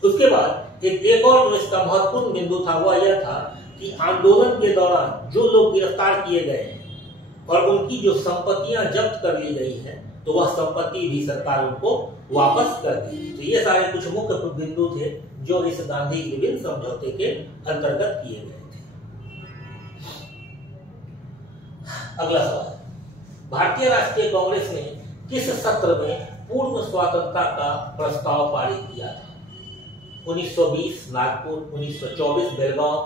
उसके बाद एक और जो इसका महत्वपूर्ण बिंदु था वह यह था कि आंदोलन के दौरान जो लोग गिरफ्तार किए गए हैं और उनकी जो संपत्तियां जब्त कर ली गई है तो वह संपत्ति भी सरकार उनको वापस कर दी। तो ये सारे कुछ मुख्य बिंदु थे जो इस गांधी इरविन समझौते के अंतर्गत किए गए थे। अगला सवाल, भारतीय राष्ट्रीय कांग्रेस ने किस सत्र में पूर्ण स्वतंत्रता का प्रस्ताव पारित किया था? 1920 नागपुर, 1924 बेलगांव,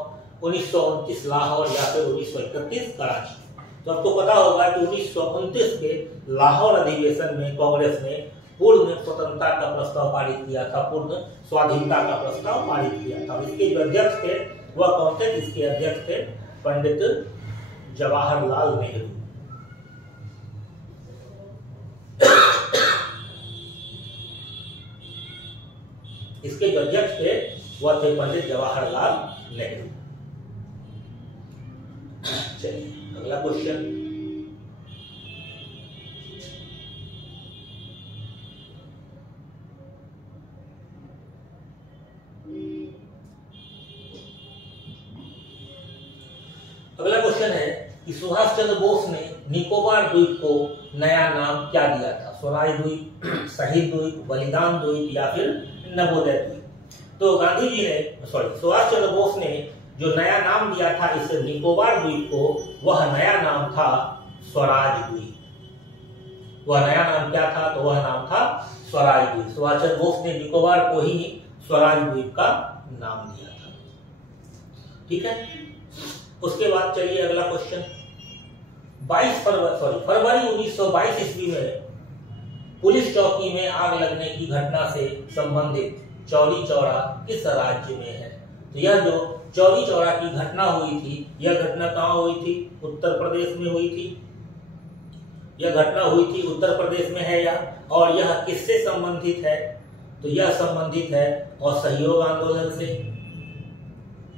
1929 लाहौर या फिर 1931 कराची। तो आपको पता होगा कि 1929 के लाहौर अधिवेशन में कांग्रेस ने पूर्ण स्वतंत्रता का प्रस्ताव पारित किया था, पूर्ण स्वाधीनता का प्रस्ताव पारित किया था। इसके जो अध्यक्ष थे वह कौन थे? इसके अध्यक्ष थे पंडित जवाहरलाल नेहरू। इसके जो अध्यक्ष थे वह थे पंडित जवाहरलाल नेहरू। चलिए अगला क्वेश्चन। अगला क्वेश्चन है कि सुभाष चंद्र बोस ने निकोबार द्वीप को नया नाम क्या दिया था? स्वराज द्वीप, शहीद द्वीप, बलिदान द्वीप या फिर नवोदय द्वीप? तो गांधी जी ने सुभाष चंद्र बोस ने जो नया नाम दिया था इस निकोबार द्वीप को, वह नया नाम था स्वराज द्वीप। वह नया नाम क्या था? तो वह नाम था स्वराज द्वीप। सुभाष चंद्र बोस ने निकोबार को ही स्वराज द्वीप का नाम दिया था। ठीक है, उसके बाद चलिए अगला क्वेश्चन। फरवरी 1922 ईस्वी में पुलिस चौकी में आग लगने की घटना से संबंधित चौरी चौरा किस राज्य में है? तो यह जो चौरी चौरा की घटना हुई थी, यह घटना कहाँ हुई थी? उत्तर प्रदेश में हुई थी। यह घटना हुई थी उत्तर प्रदेश में है यह। और यह किससे संबंधित है? तो यह संबंधित है असहयोग आंदोलन से।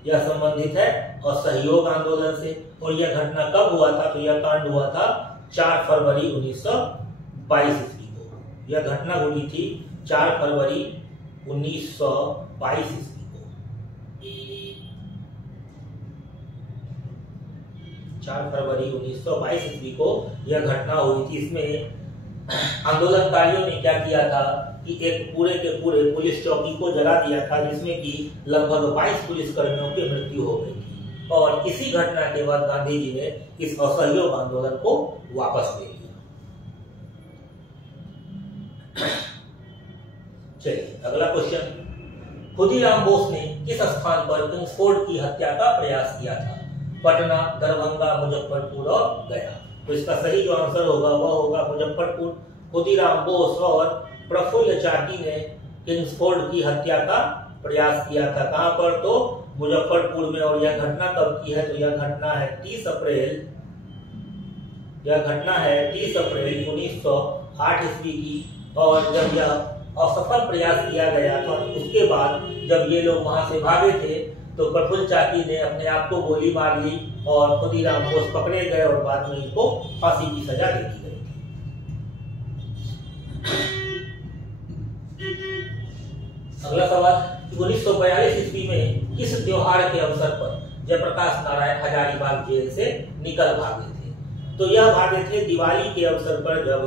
यह संबंधित है असहयोग आंदोलन से। और यह घटना कब हुआ था? तो यह कांड हुआ था 4 फरवरी 1922 ईस्वी को। यह घटना हुई थी 4 फरवरी 1922 ईस्वी को। 4 फरवरी 1922 ईस्वी को यह घटना हुई थी। इसमें आंदोलनकारियों ने क्या किया था कि एक पूरे के पूरे पुलिस चौकी को जला दिया था, जिसमें कि लगभग 22 पुलिसकर्मियों की मृत्यु हो गई थी। और इसी घटना के बाद गांधी जी ने इस असहयोग आंदोलन को वापस ले लिया। चलिए अगला क्वेश्चन। खुदीराम बोस ने किस स्थान पर किंग्सफोर्ड की हत्या का प्रयास किया था? पटना, दरभंगा, मुजफ्फरपुर और गया। तो इसका सही जो आंसर होगा वह होगा मुजफ्फरपुर। खुदीराम बोस और प्रफुल्ल चाकी ने किंग्सफोर्ड की हत्या का प्रयास किया था। कहां पर? तो मुजफ्फरपुर में। और यह घटना कब की है? तो यह घटना है 30 अप्रैल 1908 ईस्वी की। और जब यह असफल प्रयास किया गया था, उसके बाद जब ये लोग वहां से भागे थे तो प्रफुल्ल चाकी ने अपने आप को गोली मार ली और खुदीराम बोस पकड़े गए और बाद में इनको फांसी की सजा दे दी गई। अगला सवाल। 1942 ईस्वी में किस त्योहार के अवसर पर जयप्रकाश नारायण हजारीबाग जेल से निकल भागे थे? तो यह भागे थे दिवाली के अवसर पर। जब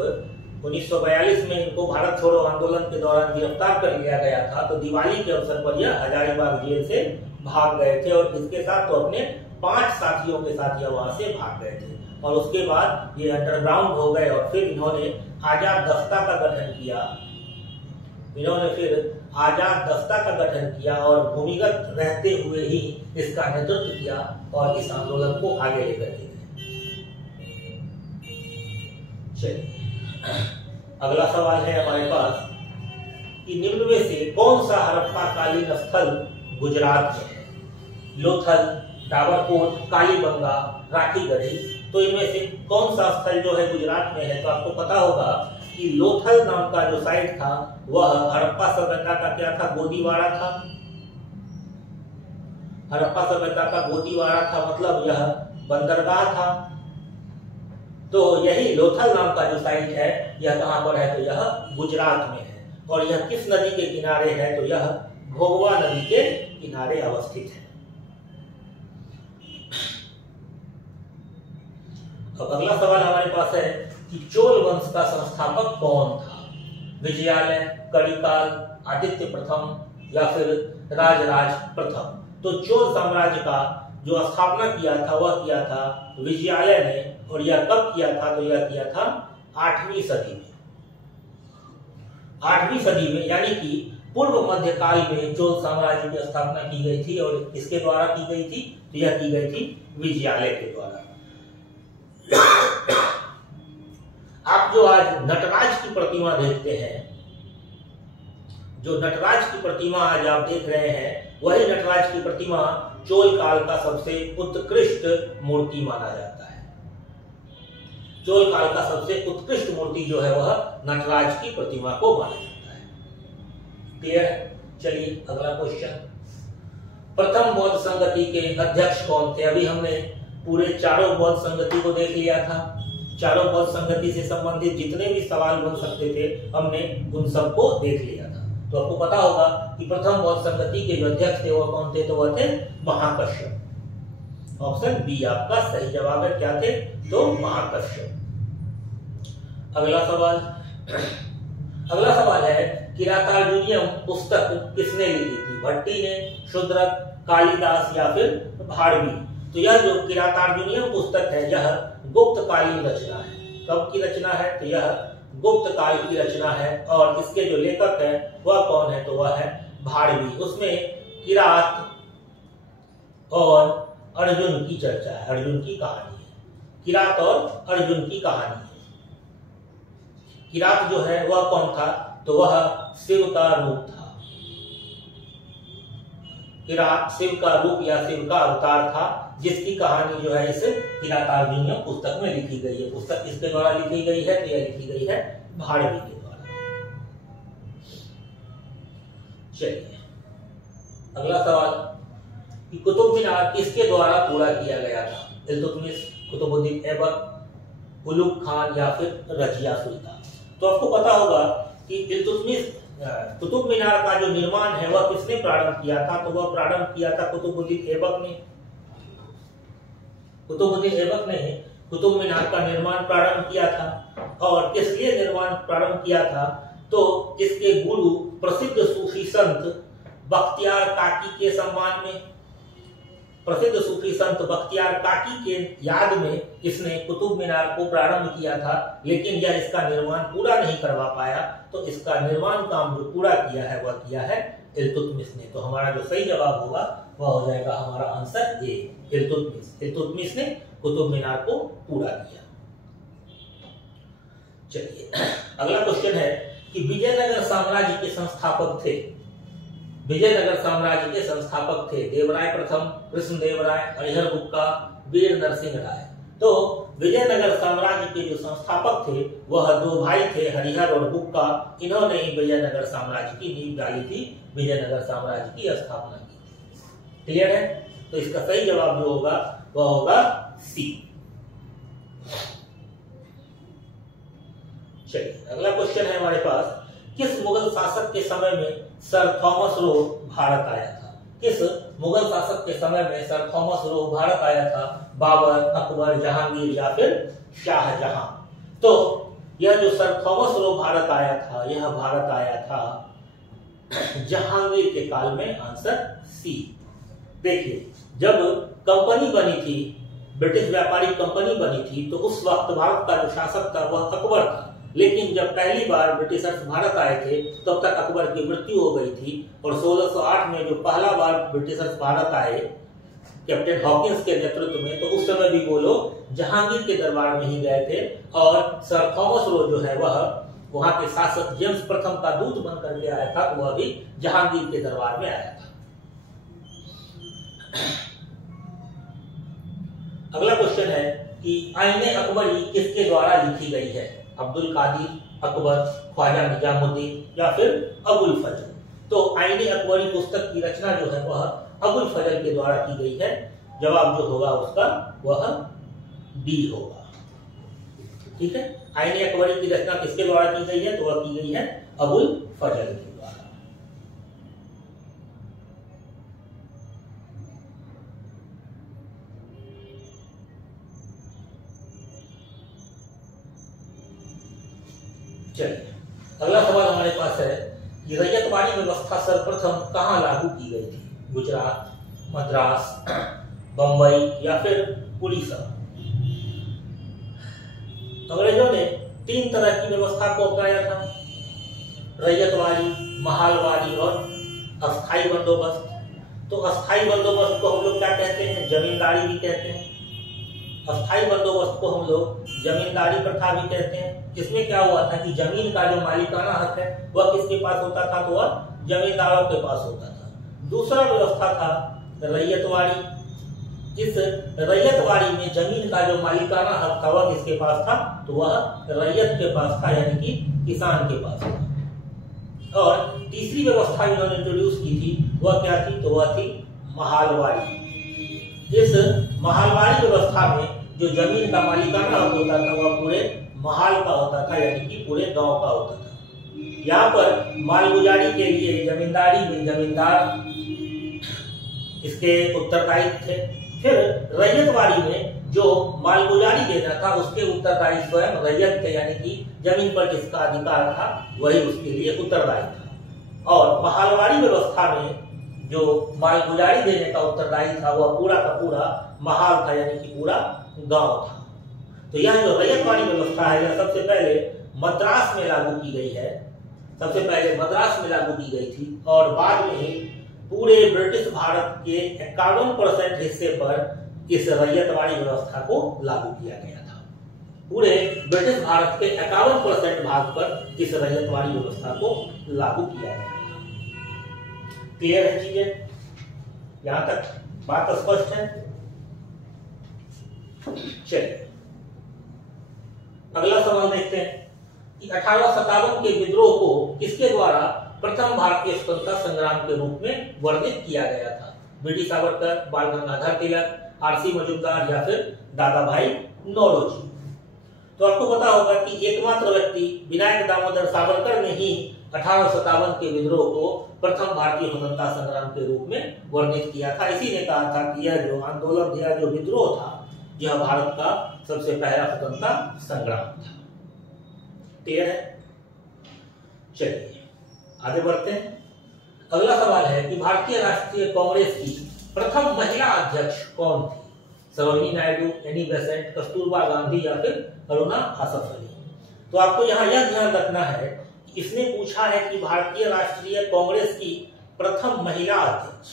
1942 में इनको भारत छोड़ो आंदोलन के दौरान गिरफ्तार कर लिया गया था, तो दिवाली के अवसर पर यह हजारीबाग जेल से भाग गए थे। और इसके साथ तो अपने 5 साथियों के साथ यह वहां से भाग गए थे। और उसके बाद ये अंडरग्राउंड हो गए और फिर इन्होंने आजाद दस्ता का गठन किया। और भूमिगत रहते हुए ही इसका नेतृत्व किया और इस आंदोलन को आगे लेकर गए। चलिए अगला सवाल है हमारे पास कि निम्न में से कौन सा हड़प्पा कालीन स्थल गुजरात में है? लोथल, डाबरकोट, कालीबंगा, राखीगढ़ी। तो इनमें से कौन सा स्थल जो है गुजरात में है? तो आपको पता होगा कि लोथल नाम का जो साइट था वह हड़प्पा सभ्यता का क्या था? गोदीवाड़ा था। हड़प्पा सभ्यता का गोदीवाड़ा था, मतलब यह बंदरगाह था। तो यही लोथल नाम का जो साइट है यह कहां पर है? तो यह गुजरात में है। और यह किस नदी के किनारे है? तो यह भोगवा नदी के किनारे अवस्थित है। अब अगला सवाल हमारे पास है कि चोल वंश का संस्थापक कौन था? विजयालय, कलिकाल, आदित्य प्रथम या फिर राजराज प्रथम? तो चोल साम्राज्य का जो स्थापना किया था वह किया था विजयालय ने। और यह कब किया था? तो यह किया था 8वीं सदी में। 8वीं सदी में, यानी कि पूर्व मध्यकाल में चोल साम्राज्य की स्थापना की गई थी और किसके द्वारा की गई थी? तो यह की गई थी विजयालय के द्वारा। आप जो आज नटराज की प्रतिमा देखते हैं, जो नटराज की प्रतिमा आज आप देख रहे हैं, वही नटराज की प्रतिमा चोल काल का सबसे उत्कृष्ट मूर्ति माना जाता है। चोल काल का सबसे उत्कृष्ट मूर्ति जो है वह नटराज की प्रतिमा को माना जाता है। क्लियर है? चलिए अगला क्वेश्चन, प्रथम बौद्ध संगति के अध्यक्ष कौन थे? अभी हमने पूरे चारों बौद्ध संगति को देख लिया था। चारों बौद्ध संगति से संबंधित जितने भी सवाल बन सकते थे हमने उन सबको देख लिया था। तो आपको पता होगा कि प्रथम बौद्ध संगति के जो अध्यक्ष थे वह कौन थे? तो वह थे महाकश्यप। ऑप्शन बी आपका सही जवाब है। क्या थे? तो महाकश्यप। अगला सवाल है किरातार्जुनीयम पुस्तक किसने लिखी थी? भट्टी ने, शूद्रक, कालिदास या फिर भारवी? तो यह जो किरातार्जुनीयम पुस्तक है यह गुप्त कालीन रचना है। कब की रचना है? तो यह गुप्त काल की रचना है और इसके जो लेखक है वह कौन है? तो वह है भारवी। उसमें किरात और अर्जुन की चर्चा है, अर्जुन की कहानी है। किरात और अर्जुन की कहानी है। किरात जो है वह कौन था? तो वह शिव का रूप था। किरात शिव का रूप या शिव का अवतार था, जिसकी कहानी जो है इस किरातार्जुनीयम पुस्तक में लिखी गई है। पुस्तक किसके द्वारा लिखी गई है? तो यह लिखी गई है भारवी के द्वारा। चलिए अगला सवाल कि कुतुब मीनार किसके द्वारा पूरा किया गया था? इल्तुतमिश, कुतुबुद्दीन ऐबक, उलुग खान या फिर रजिया सुल्तान? तो आपको पता होगा कि इल्तुतमिश कुतुब मीनार का जो निर्माण है वह किसने प्रारंभ किया था? तो वह प्रारंभ किया था कुतुबुद्दीन ऐबक ने। कुतुबुद्दीन ऐबक ने कुतुब मीनार का निर्माण प्रारंभ किया था। और किस लिए निर्माण प्रारंभ किया था? तो इसके गुरु प्रसिद्ध सूफी संत बख्तियार काकी के सम्मान में, प्रसिद्ध सूफी संत बख्तियार काकी के याद में इसने कुतुब मीनार को प्रारंभ किया था, लेकिन यह इसका निर्माण पूरा नहीं करवा पाया। तो इसका निर्माण काम जो पूरा किया है वह किया है इल्तुतमिश ने। तो हमारा जो सही जवाब होगा वह हो जाएगा हमारा आंसर ए, इल्तुतमिश। इल्तुतमिश ने कुतुब मीनार को पूरा किया। चलिए अगला क्वेश्चन है कि विजयनगर साम्राज्य के संस्थापक थे। विजयनगर साम्राज्य के संस्थापक थे देवराय प्रथम, कृष्णदेवराय, हरिहर बुक्का, वीर नरसिंह राय। तो विजयनगर साम्राज्य के जो संस्थापक थे वह दो भाई थे, हरिहर और बुक्का। इन्होंने ही विजयनगर साम्राज्य की नींव डाली थी, विजयनगर साम्राज्य की स्थापना की थी। क्लियर है? तो इसका सही जवाब जो होगा वह होगा सी। चलिए अगला क्वेश्चन है हमारे पास, किस मुगल शासक के समय में सर थॉमस रो भारत आया था? किस मुगल शासक के समय में सर थॉमस रो भारत आया था? बाबर, अकबर, जहांगीर या फिर शाहजहां? तो यह जो सर थॉमस रो भारत आया था, यह भारत आया था जहांगीर के काल में। Answer C. देखिए जब कंपनी बनी थी, ब्रिटिश व्यापारिक कंपनी बनी थी, तो उस वक्त भारत का जो शासक था वह अकबर था। लेकिन जब पहली बार ब्रिटिशर्स भारत आए थे तब तक अकबर की मृत्यु हो गई थी और 1608 में जो पहला बार ब्रिटिशर्स भारत आए कैप्टन हॉकिंस के नेतृत्व में, तो उस समय भी वो लोग जहांगीर के दरबार में ही गए थे और सर थॉमस रो जो है वह वहां के शासक जेम्स प्रथम का दूत बन करके आया था, तो वह भी जहांगीर के दरबार में आया था। अगला क्वेश्चन है कि आईने अकबरी किसके द्वारा लिखी गई है? अब्दुल कादिर, अकबर, ख्वाजा निजामुद्दीन या फिर अबुल फजल? तो आईने अकबरी पुस्तक की रचना जो है वह अबुल फजल के द्वारा की गई है। जवाब जो होगा उसका वह डी होगा। ठीक है, आईने अकबरी की रचना किसके द्वारा की गई है? तो वह की गई है अबुल फजल के द्वारा। चलिए अगला सवाल हमारे पास है कि रैयतवाड़ी व्यवस्था सर्वप्रथम कहां लागू की गई थी? गुजरात, मद्रास, बंबई या फिर उड़ीसा? अंग्रेजों ने तीन तरह की व्यवस्था को अपनाया था, रैयतवाड़ी, महलवारी और अस्थाई बंदोबस्त। तो अस्थाई बंदोबस्त को हम लोग क्या कहते हैं? जमींदारी भी कहते हैं। अस्थाई बंदोबस्त को हम लोग जमींदारी प्रथा भी कहते हैं। इसमें क्या हुआ था कि जमीन का जो मालिकाना हक है वह किसके पास होता था? तो वह जमींदारों के पास होता था। दूसरा व्यवस्था था रैयतवाड़ी। इस रैयतवाड़ी में जमीन का जो मालिकाना हक था वह किसके पास था? तो वह रैयत के पास था, यानी कि किसान के पास था। और तीसरी व्यवस्था इन्होंने इंट्रोड्यूस की थी वह क्या थी? तो वह थी महलवारी। इस महलवारी व्यवस्था में जो जमीन का मालिकाना हक होता था वह पूरे महल का होता था, यानी कि पूरे गांव का होता था। यहाँ पर मालगुजारी के लिए जमींदारी में जमींदार इसके उत्तरदायी थे। फिर रैयतवाड़ी में जो मालगुजारी देना था उसके उत्तरदायी स्वयं रैयत थे, यानी कि जमीन पर जिसका अधिकार था वही उसके लिए उत्तरदायी था। और महलवारी व्यवस्था में जो मालगुजारी देने का उत्तरदायी था वह पूरा का पूरा महल था, यानी कि पूरा गांव था। तो यह जो रैयतवाड़ी व्यवस्था है यह सबसे पहले मद्रास में लागू की गई है। सबसे पहले मद्रास में लागू की गई थी और बाद में पूरे ब्रिटिश भारत के 51% हिस्से पर इस रैयतवाड़ी व्यवस्था को लागू किया गया था। पूरे ब्रिटिश भारत के 51% भाग पर इस रैयतवाड़ी व्यवस्था को लागू किया गया था। क्लियर है चीजें? यहां तक बात स्पष्ट है? चलिए अगला सवाल देखते हैं कि 1857 के विद्रोह को किसके द्वारा प्रथम भारतीय स्वतंत्रता संग्राम के रूप में वर्णित किया गया था? बीडी सावरकर, बाल गंगाधर तिलक, आरसी मजूमदार या फिर दादा भाई नौरोजी। तो आपको पता होगा कि एकमात्र व्यक्ति विनायक दामोदर सावरकर ने ही 1857 के विद्रोह को प्रथम भारतीय स्वतंत्रता संग्राम के रूप में वर्णित किया था। इसी ने कहा था कि यह जो आंदोलन या जो विद्रोह था यह भारत का सबसे पहला स्वतंत्रता संग्राम था। क्लियर है? चलिए आगे बढ़ते हैं। अगला सवाल है कि भारतीय राष्ट्रीय कांग्रेस की प्रथम महिला अध्यक्ष कौन थी? सरोजिनी नायडू, एनी बेसेंट, कस्तूरबा गांधी या फिर अरुणा आसफ अली। तो आपको यहाँ यह ध्यान रखना है कि इसने पूछा है कि भारतीय राष्ट्रीय कांग्रेस की प्रथम महिला अध्यक्ष।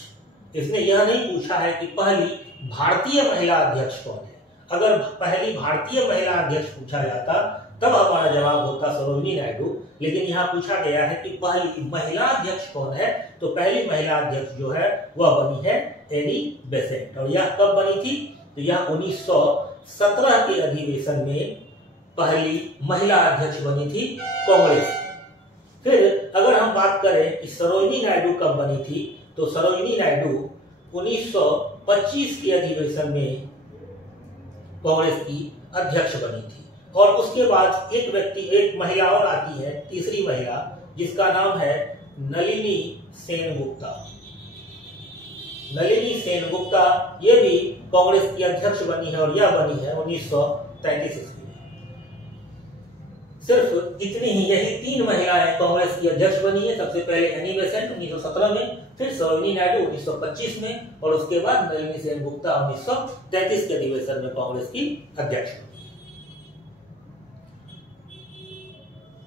इसने यह नहीं पूछा है कि पहली भारतीय महिला अध्यक्ष कौन है। अगर पहली भारतीय महिला अध्यक्ष पूछा जाता तब हमारा जवाब होता सरोजिनी नायडू, लेकिन यहाँ पूछा गया है कि पहली महिला अध्यक्ष कौन है। तो पहली महिला अध्यक्ष जो है वह बनी है एनी बेसेंट। और यह कब बनी थी? तो यह 1917 के अधिवेशन में पहली महिला अध्यक्ष बनी थी कांग्रेस। फिर अगर हम बात करें कि सरोजिनी नायडू कब बनी थी, तो सरोजिनी नायडू 1925 के अधिवेशन में कांग्रेस की अध्यक्ष बनी थी। और उसके बाद एक महिला और आती है, तीसरी महिला, जिसका नाम है नलिनी सेनगुप्ता। नलिनी सेनगुप्ता ये भी कांग्रेस की अध्यक्ष बनी है और यह बनी है 1933 ईस्वी में। सिर्फ इतनी ही, यही 3 महिलाएं कांग्रेस की अध्यक्ष बनी है। सबसे पहले एनी बेसेंट 1917 में, फिर सरोजिनी नायडू 1925 में और उसके बाद नलिनी सेनगुप्ता 1933 के अधिवेशन में कांग्रेस की अध्यक्ष बनी।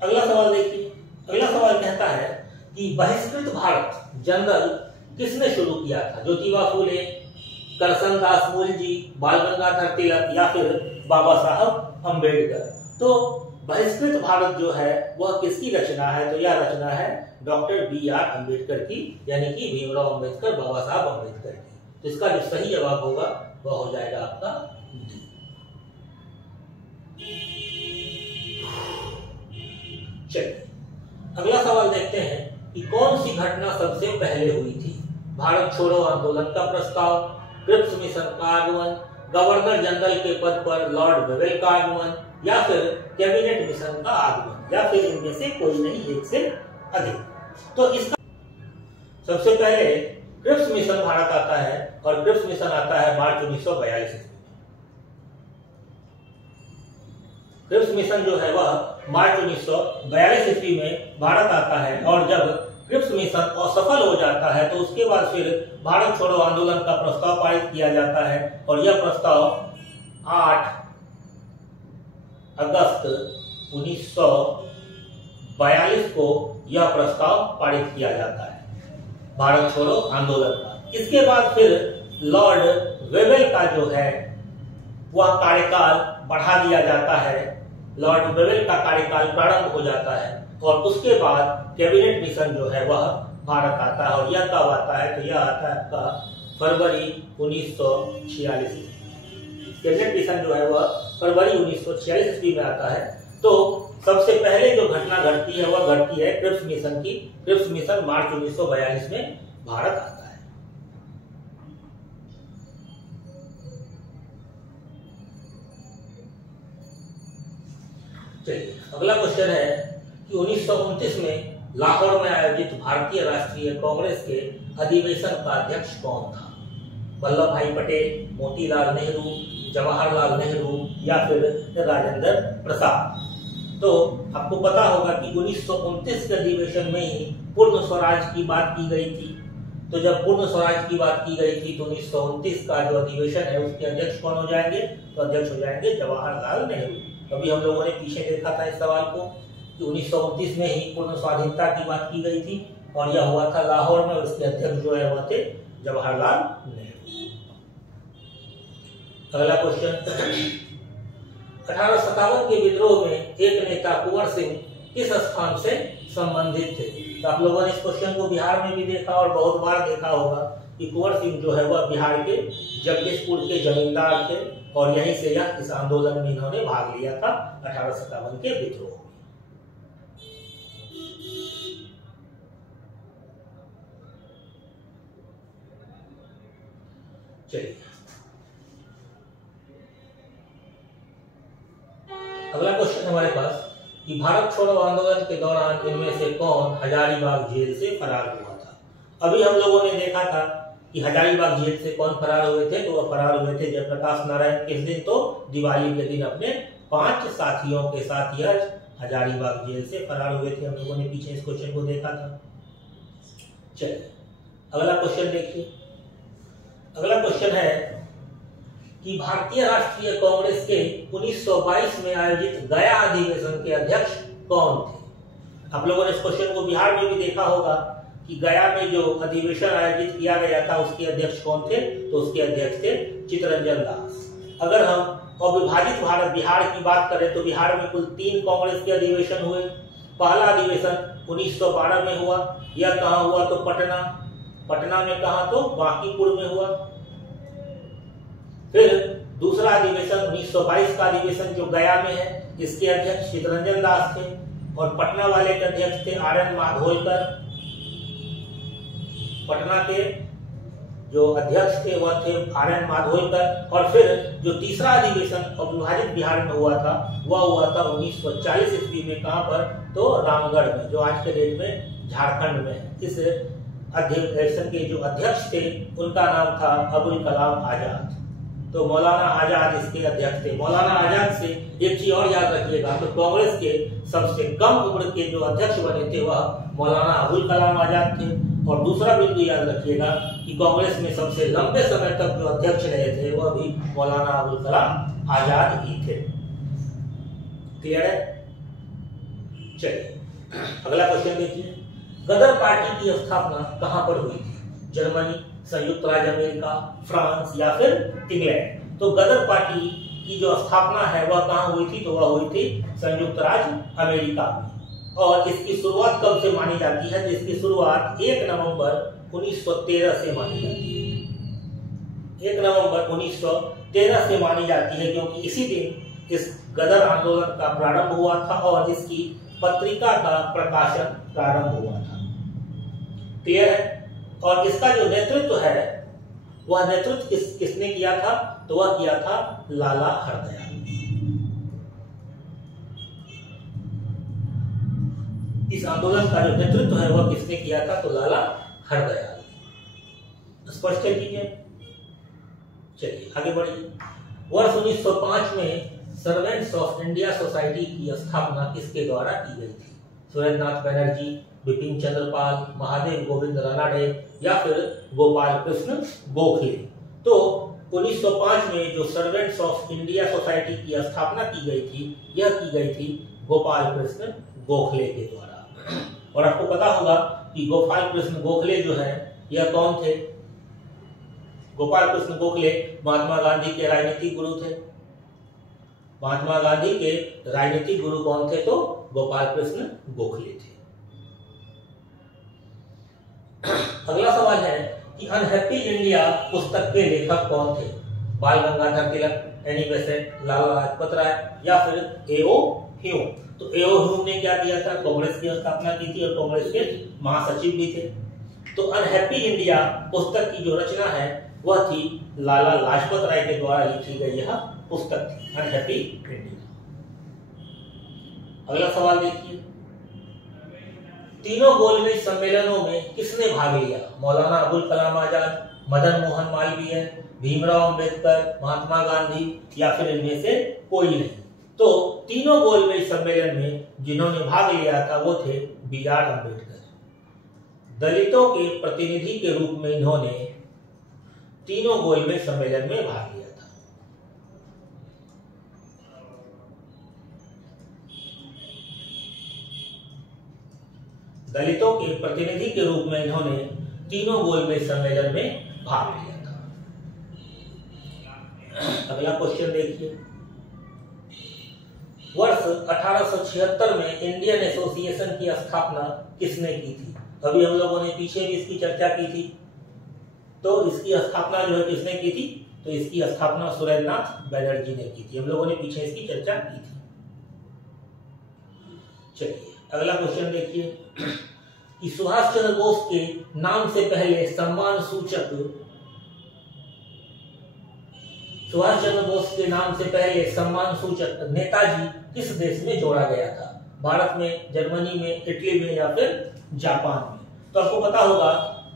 अगला सवाल देखिए। अगला सवाल कहता है कि बहिष्कृत भारत जनरल किसने शुरू किया था? ज्योतिबा फूले, करसन दास मूलजी, बाल गंगाधर तिलक या फिर बाबा साहब अम्बेडकर। तो बहिष्कृत भारत जो है वह किसकी रचना है? तो यह रचना है डॉक्टर BR अम्बेडकर की, यानी कि भीमराव अम्बेडकर, बाबा साहब अम्बेडकर की। तो इसका जो सही जवाब होगा वह हो जाएगा आपका डी। चलिए अगला सवाल देखते हैं कि कौन सी घटना सबसे पहले हुई थी? भारत छोड़ो आंदोलन का प्रस्ताव, क्रिप्स मिशन का आगमन, गवर्नर जनरल के पद पर लॉर्ड वेवेल का आगमन या फिर कैबिनेट मिशन का आगमन, या फिर इनमें से कोई नहीं, एक से अधिक। तो इसका सबसे पहले क्रिप्स मिशन भारत आता है और क्रिप्स मिशन आता है मार्च 1942 में। क्रिप्स मिशन जो है वह मार्च 1942 ईस्वी में भारत आता है और जब क्रिप्स मिशन असफल हो जाता है तो उसके बाद फिर भारत छोड़ो आंदोलन का प्रस्ताव पारित किया जाता है और यह प्रस्ताव 8 अगस्त 1942 को यह प्रस्ताव पारित किया जाता है, भारत छोड़ो आंदोलन का। इसके बाद फिर लॉर्ड वेवेल का जो है वह कार्यकाल बढ़ा दिया जाता है, लॉर्ड वेवेल का कार्यकाल प्रारंभ हो जाता है और उसके बाद कैबिनेट मिशन जो है वह भारत आता है। और यह कब आता है? तो यह आता है आपका फरवरी 1946। कैबिनेट मिशन जो है वह फरवरी 1946 ईस्वी में आता है। तो सबसे पहले जो घटना घटती है वह घटती है क्रिप्स मिशन की। क्रिप्स मिशन मार्च 1942 में भारत आता है। चलिए अगला क्वेश्चन है कि 1929 में लाहौर में आयोजित भारतीय राष्ट्रीय कांग्रेस के अधिवेशन का अध्यक्ष कौन था? वल्लभ भाई पटेल, मोतीलाल नेहरू, जवाहरलाल नेहरू या फिर राजेंद्र प्रसाद? तो आपको पता होगा कि 1929 के अधिवेशन में ही पूर्ण स्वराज की बात की गई थी। तो जब पूर्ण स्वराज की बात की गई थी तो 1929 का जो अधिवेशन है उसके अध्यक्ष कौन हो जाएंगे? तो अध्यक्ष हो जाएंगे जवाहरलाल नेहरू। अभी हम लोगों ने पीछे देखा था इस सवाल को कि 1929 में ही पूर्ण स्वाधीनता की बात की गई थी और यह हुआ था लाहौर में। उसके अध्यक्ष जो है वह थे जवाहरलाल नेहरू। अगला क्वेश्चन, 1857 के विद्रोह में एक नेता कुंवर सिंह किस स्थान से संबंधित थे? तो आप लोगों ने इस क्वेश्चन को बिहार में भी देखा और बहुत बार देखा होगा कि कुंवर सिंह जो है वह बिहार के जगदीशपुर के जमींदार थे और यहीं से यह इस आंदोलन में इन्होंने भाग लिया था 1857 के विद्रोह में। चलिए अगला क्वेश्चन हमारे पास कि भारत छोड़ो आंदोलन के दौरान इनमें से कौन हजारीबाग जेल से फरार हुआ था? अभी हम लोगों ने देखा था कि हजारीबाग जेल से कौन फरार हुए थे? तो वह फरार हुए थे जयप्रकाश नारायण। किस दिन? तो दिवाली के दिन अपने 5 साथियों के साथ यह हजारीबाग जेल से फरार हुए थे। हम लोगों ने पीछे इस क्वेश्चन को देखा था। चलिए अगला क्वेश्चन देखिए। अगला क्वेश्चन है कि भारतीय राष्ट्रीय कांग्रेस के 1922 में आयोजित गया अधिवेशन के अध्यक्ष कौन थे? आप लोगों ने इस क्वेश्चन को बिहार में भी देखा होगा कि गया में जो अधिवेशन आयोजित किया गया था उसके अध्यक्ष कौन थे? तो उसके अध्यक्ष थे चित्तरंजन दास। अगर हम अविभाजित भारत बिहार की बात करें तो बिहार में कुल 3 कांग्रेस के अधिवेशन हुए। पहला अधिवेशन 1912 में हुआ। यह कहाँ हुआ? तो पटना में। कहा? तो बांकीपुर में हुआ। फिर दूसरा अधिवेशन 1922 का अधिवेशन जो गया में है, इसके अध्यक्ष चित्तरंजन दास थे और पटना वाले के अध्यक्ष थे आर.एन. माधोलकर। पटना के जो अध्यक्ष थे वह थे आर.एन. माधोलकर। और फिर जो तीसरा अधिवेशन अविभाजित बिहार में हुआ था वह हुआ था 1940 ईस्वी में। कहां पर? तो रामगढ़ में, जो आज के डेट में झारखंड में है। इस अधिवेशन के जो अध्यक्ष थे उनका नाम था अबुल कलाम आजाद। तो मौलाना आजाद इसके अध्यक्ष थे। मौलाना आजाद से एक चीज और याद रखिएगा, तो कांग्रेस के सबसे कम उम्र के जो अध्यक्ष बने थे वह मौलाना अबुल कलाम आजाद थे। और दूसरा बिंदु याद रखिएगा कि कांग्रेस में सबसे लंबे समय तक जो अध्यक्ष रहे थे वह भी मौलाना अबुल कलाम आजाद ही थे। क्लियर है? चलिए अगला क्वेश्चन देखिए। गदर पार्टी की स्थापना कहां पर हुई थी? जर्मनी, संयुक्त राज्य अमेरिका, फ्रांस या फिर इंग्लैंड? तो गदर पार्टी की जो स्थापना है वह कहां हुई थी? तो वह हुई थी संयुक्त राज्य अमेरिका में। और इसकी शुरुआत कब से मानी जाती है? तो इसकी शुरुआत 1 नवंबर 1913 से मानी जाती है। 1 नवंबर 1913 से मानी जाती है क्योंकि इसी दिन इस गदर आंदोलन का प्रारंभ हुआ था और इसकी पत्रिका का प्रकाशन प्रारंभ हुआ था। क्लियर है? और इसका जो नेतृत्व है वह नेतृत्व किसने किया था? तो वह किया था लाला हरदयाल। इस आंदोलन का जो नेतृत्व है वह किसने किया था? तो लाला हरदयाल। स्पष्ट है? ठीक है, चलिए आगे बढ़िए। वर्ष 1905 में सर्वेंट्स ऑफ इंडिया सोसाइटी की स्थापना किसके द्वारा की गई थी? सुरेंद्रनाथ बनर्जी, बिपिन चंद्र पाल, महादेव गोविंद रानडे या फिर गोपाल कृष्ण गोखले? तो 1905 में जो सर्वेंट्स ऑफ इंडिया सोसाइटी की स्थापना की गई थी, यह की गई थी गोपाल कृष्ण गोखले के द्वारा। और आपको पता होगा कि गोपाल कृष्ण गोखले जो है यह कौन थे? गोपाल कृष्ण गोखले महात्मा गांधी के राजनीतिक गुरु थे। महात्मा गांधी के राजनीतिक गुरु कौन थे? तो गोपाल कृष्ण गोखले थे। अगला सवाल है कि अनहैप्पी इंडिया पुस्तक के लेखक कौन थे? बाल गंगाधर तिलक, एनी बेसेंट, लाला लाजपत राय या फिर एओ ह्यूम। तो एओ ह्यूम ने क्या किया था? कांग्रेस की स्थापना की थी और कांग्रेस के महासचिव भी थे। तो अनहैप्पी इंडिया पुस्तक की जो रचना है वह थी लाला लाजपत राय के द्वारा लिखी गई यह पुस्तक थी, अनहैप्पी इंडिया। अगला सवाल देखिए, तीनों गोलमेज सम्मेलनों में किसने भाग लिया? मौलाना अबुल कलाम आजाद, मदन मोहन मालवीय, भीमराव अंबेडकर, महात्मा गांधी या फिर इनमें से कोई नहीं। तो तीनों गोलमेज सम्मेलन में जिन्होंने भाग लिया था वो थे बी आर अम्बेडकर। दलितों के प्रतिनिधि के रूप में इन्होंने तीनों गोलमेज सम्मेलन में भाग लिया था। दलितों के प्रतिनिधि के रूप में इन्होंने तीनों गोलमेज सम्मेलन में भाग लिया था। अगला क्वेश्चन देखिए, वर्ष 1876 में इंडियन एसोसिएशन की स्थापना किसने की थी? अभी हम लोगों ने पीछे भी इसकी चर्चा की थी। तो इसकी स्थापना जो है किसने की थी? तो इसकी स्थापना सुरेंद्रनाथ बैनर्जी ने की थी। हम लोगों ने पीछे इसकी चर्चा की थी। चलिए अगला क्वेश्चन देखिए कि सुभाष चंद्र बोस के नाम से पहले सम्मान सूचक, सुभाष चंद्र बोस के नाम से पहले सम्मान सूचक नेताजी किस देश में जोड़ा गया था? भारत में, जर्मनी में, इटली में या फिर जापान में? तो आपको पता होगा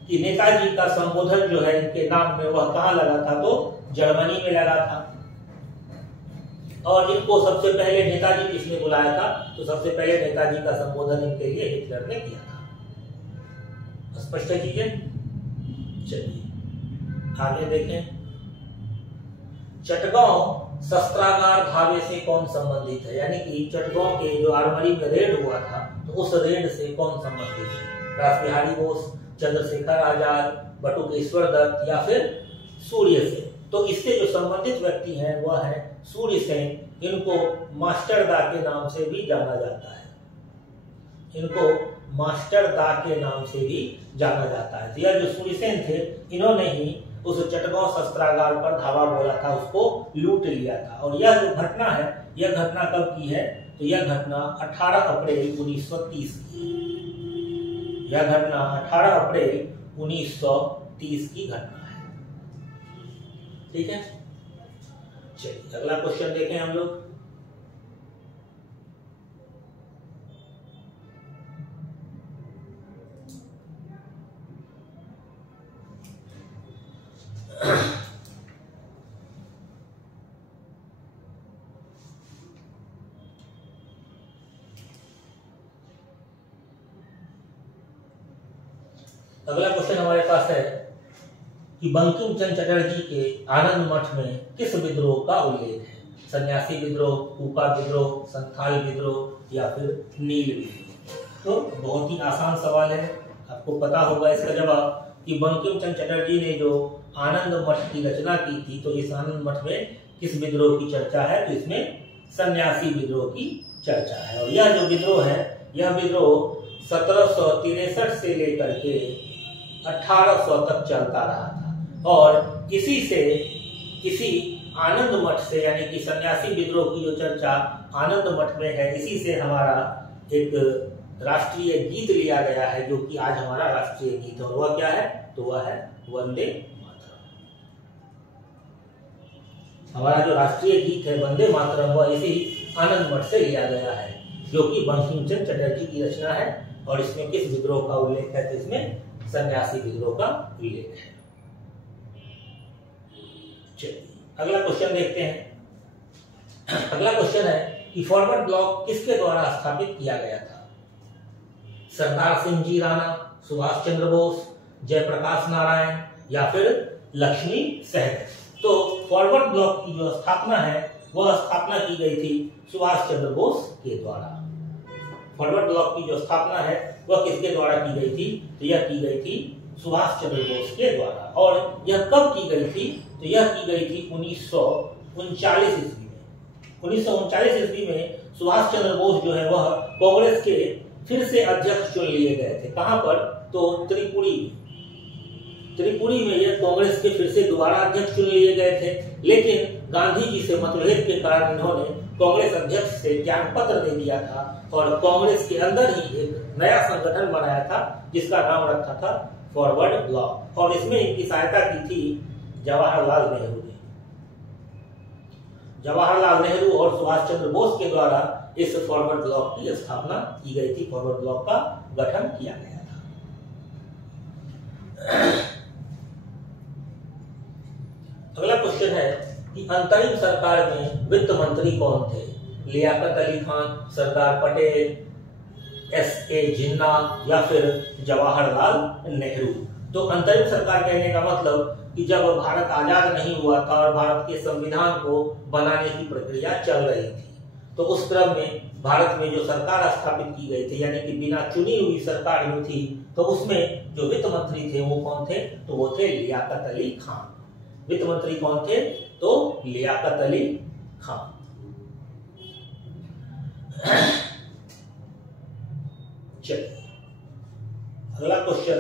कि नेताजी का संबोधन जो है इनके नाम में वह कहां लगा था? तो जर्मनी में लगा था। और इनको सबसे पहले नेताजी किसने बुलाया था? तो सबसे पहले नेताजी का संबोधन इनके लिए हिटलर ने किया था। स्पष्ट है चीजें? चलिए आगे देखें, चटगांव शस्त्रागार धावे से कौन संबंधित है? यानी कि चटगांव के जो आर्मरी में रेड हुआ था तो उस रेड से कौन संबंधित है? रासबिहारी बोस, चंद्रशेखर आजाद, बटुकेश्वर दत्त या फिर सूर्य सेन? तो इससे जो संबंधित व्यक्ति हैं वह है सूर्य सेन। इनको मास्टर दा के नाम से भी जाना जाता है। इनको मास्टर दा के नाम से भी जाना जाता है। तो यह जो सूर्य सेन थे इन्होंने ही उस चटगांव शस्त्रागार पर धावा बोला था, उसको लूट लिया था। और यह जो घटना है यह घटना कब की है? तो यह घटना 18 अप्रैल 1930 की। यह घटना 18 अप्रैल 1930 की घटना है। ठीक है, चलिए अगला क्वेश्चन देखें हम लोग। अगला क्वेश्चन हमारे पास है कि बंकिम चंद्र चटर्जी के आनंद मठ में किस विद्रोह का उल्लेख है? सन्यासी विद्रोह, कूका विद्रोह, संथाल विद्रोह या फिर नील विद्रोह? तो बहुत ही आसान सवाल है, आपको पता होगा इसका जवाब कि बंकिम चंद्र चटर्जी ने जो आनंद मठ की रचना की थी तो इस आनंद मठ में किस विद्रोह की चर्चा है? तो इसमें सन्यासी विद्रोह की चर्चा है। और यह जो विद्रोह है यह विद्रोह 1763 से लेकर के 1800 तक चलता रहा था। और इसी आनंद मठ से, यानी कि सन्यासी विद्रोह की जो चर्चा आनंद मठ में है, इसी से हमारा एक राष्ट्रीय गीत लिया गया है जो कि आज हमारा राष्ट्रीय गीत है। और वह क्या है? तो वह है वंदे मातरम। हमारा जो राष्ट्रीय गीत है वंदे मातरम वह इसी आनंद मठ से लिया गया है जो कि बंकिम चंद्र चटर्जी की रचना है। और इसमें किस विद्रोह का उल्लेख है? तो इसमें सन्यासी विद्रोह का उल्लेख है। चलिए अगला क्वेश्चन देखते हैं। अगला क्वेश्चन है कि फॉरवर्ड ब्लॉक किसके द्वारा स्थापित किया गया था? सरदार सिंह जी राणा, सुभाष चंद्र बोस, जयप्रकाश नारायण या फिर लक्ष्मी सहगल? तो फॉरवर्ड ब्लॉक की जो स्थापना है वह स्थापना की गई थी सुभाष चंद्र बोस के द्वारा। फॉरवर्ड ब्लॉक की जो स्थापना है वह किसके द्वारा की गई थी? तो यह की गई थी सुभाष चंद्र बोस के द्वारा। और यह कब की गई थी? तो यह की गई थी 1939 ईस्वी में। 1939 ईस्वी में सुभाष चंद्र बोस जो है वह कांग्रेस के फिर से अध्यक्ष चुन लिए गए थे। कहां पर? तो त्रिपुरी में यह कांग्रेस के फिर से दोबारा अध्यक्ष चुन लिए गए थे। लेकिन गांधी जी से मतभेद के कारण इन्होंने कांग्रेस अध्यक्ष से त्याग पत्र दे दिया था और कांग्रेस के अंदर ही एक नया संगठन बनाया था जिसका नाम रखा था फॉरवर्ड ब्लॉक। और इसमें इनकी सहायता की थी जवाहरलाल नेहरू ने। जवाहरलाल नेहरू और सुभाष चंद्र बोस के द्वारा इस फॉरवर्ड ब्लॉक की स्थापना की गई थी। फॉरवर्ड ब्लॉक का गठन किया गया था। अगला क्वेश्चन है कि अंतरिम सरकार में वित्त मंत्री कौन थे? लियाकत अली खान, सरदार पटेल, S.A. जिन्ना या फिर जवाहरलाल नेहरू। तो अंतरिम सरकार कहने का मतलब कि जब भारत आजाद नहीं हुआ था और भारत के संविधान को बनाने की प्रक्रिया चल रही थी, तो उस क्रम में भारत में जो सरकार स्थापित की गई थी, यानी कि बिना चुनी हुई सरकार जो थी, तो उसमें जो वित्त मंत्री थे वो कौन थे? तो वो थे लियाकत अली खान। वित्त मंत्री कौन थे? तो लियाकत अली खान। चलिए अगला क्वेश्चन,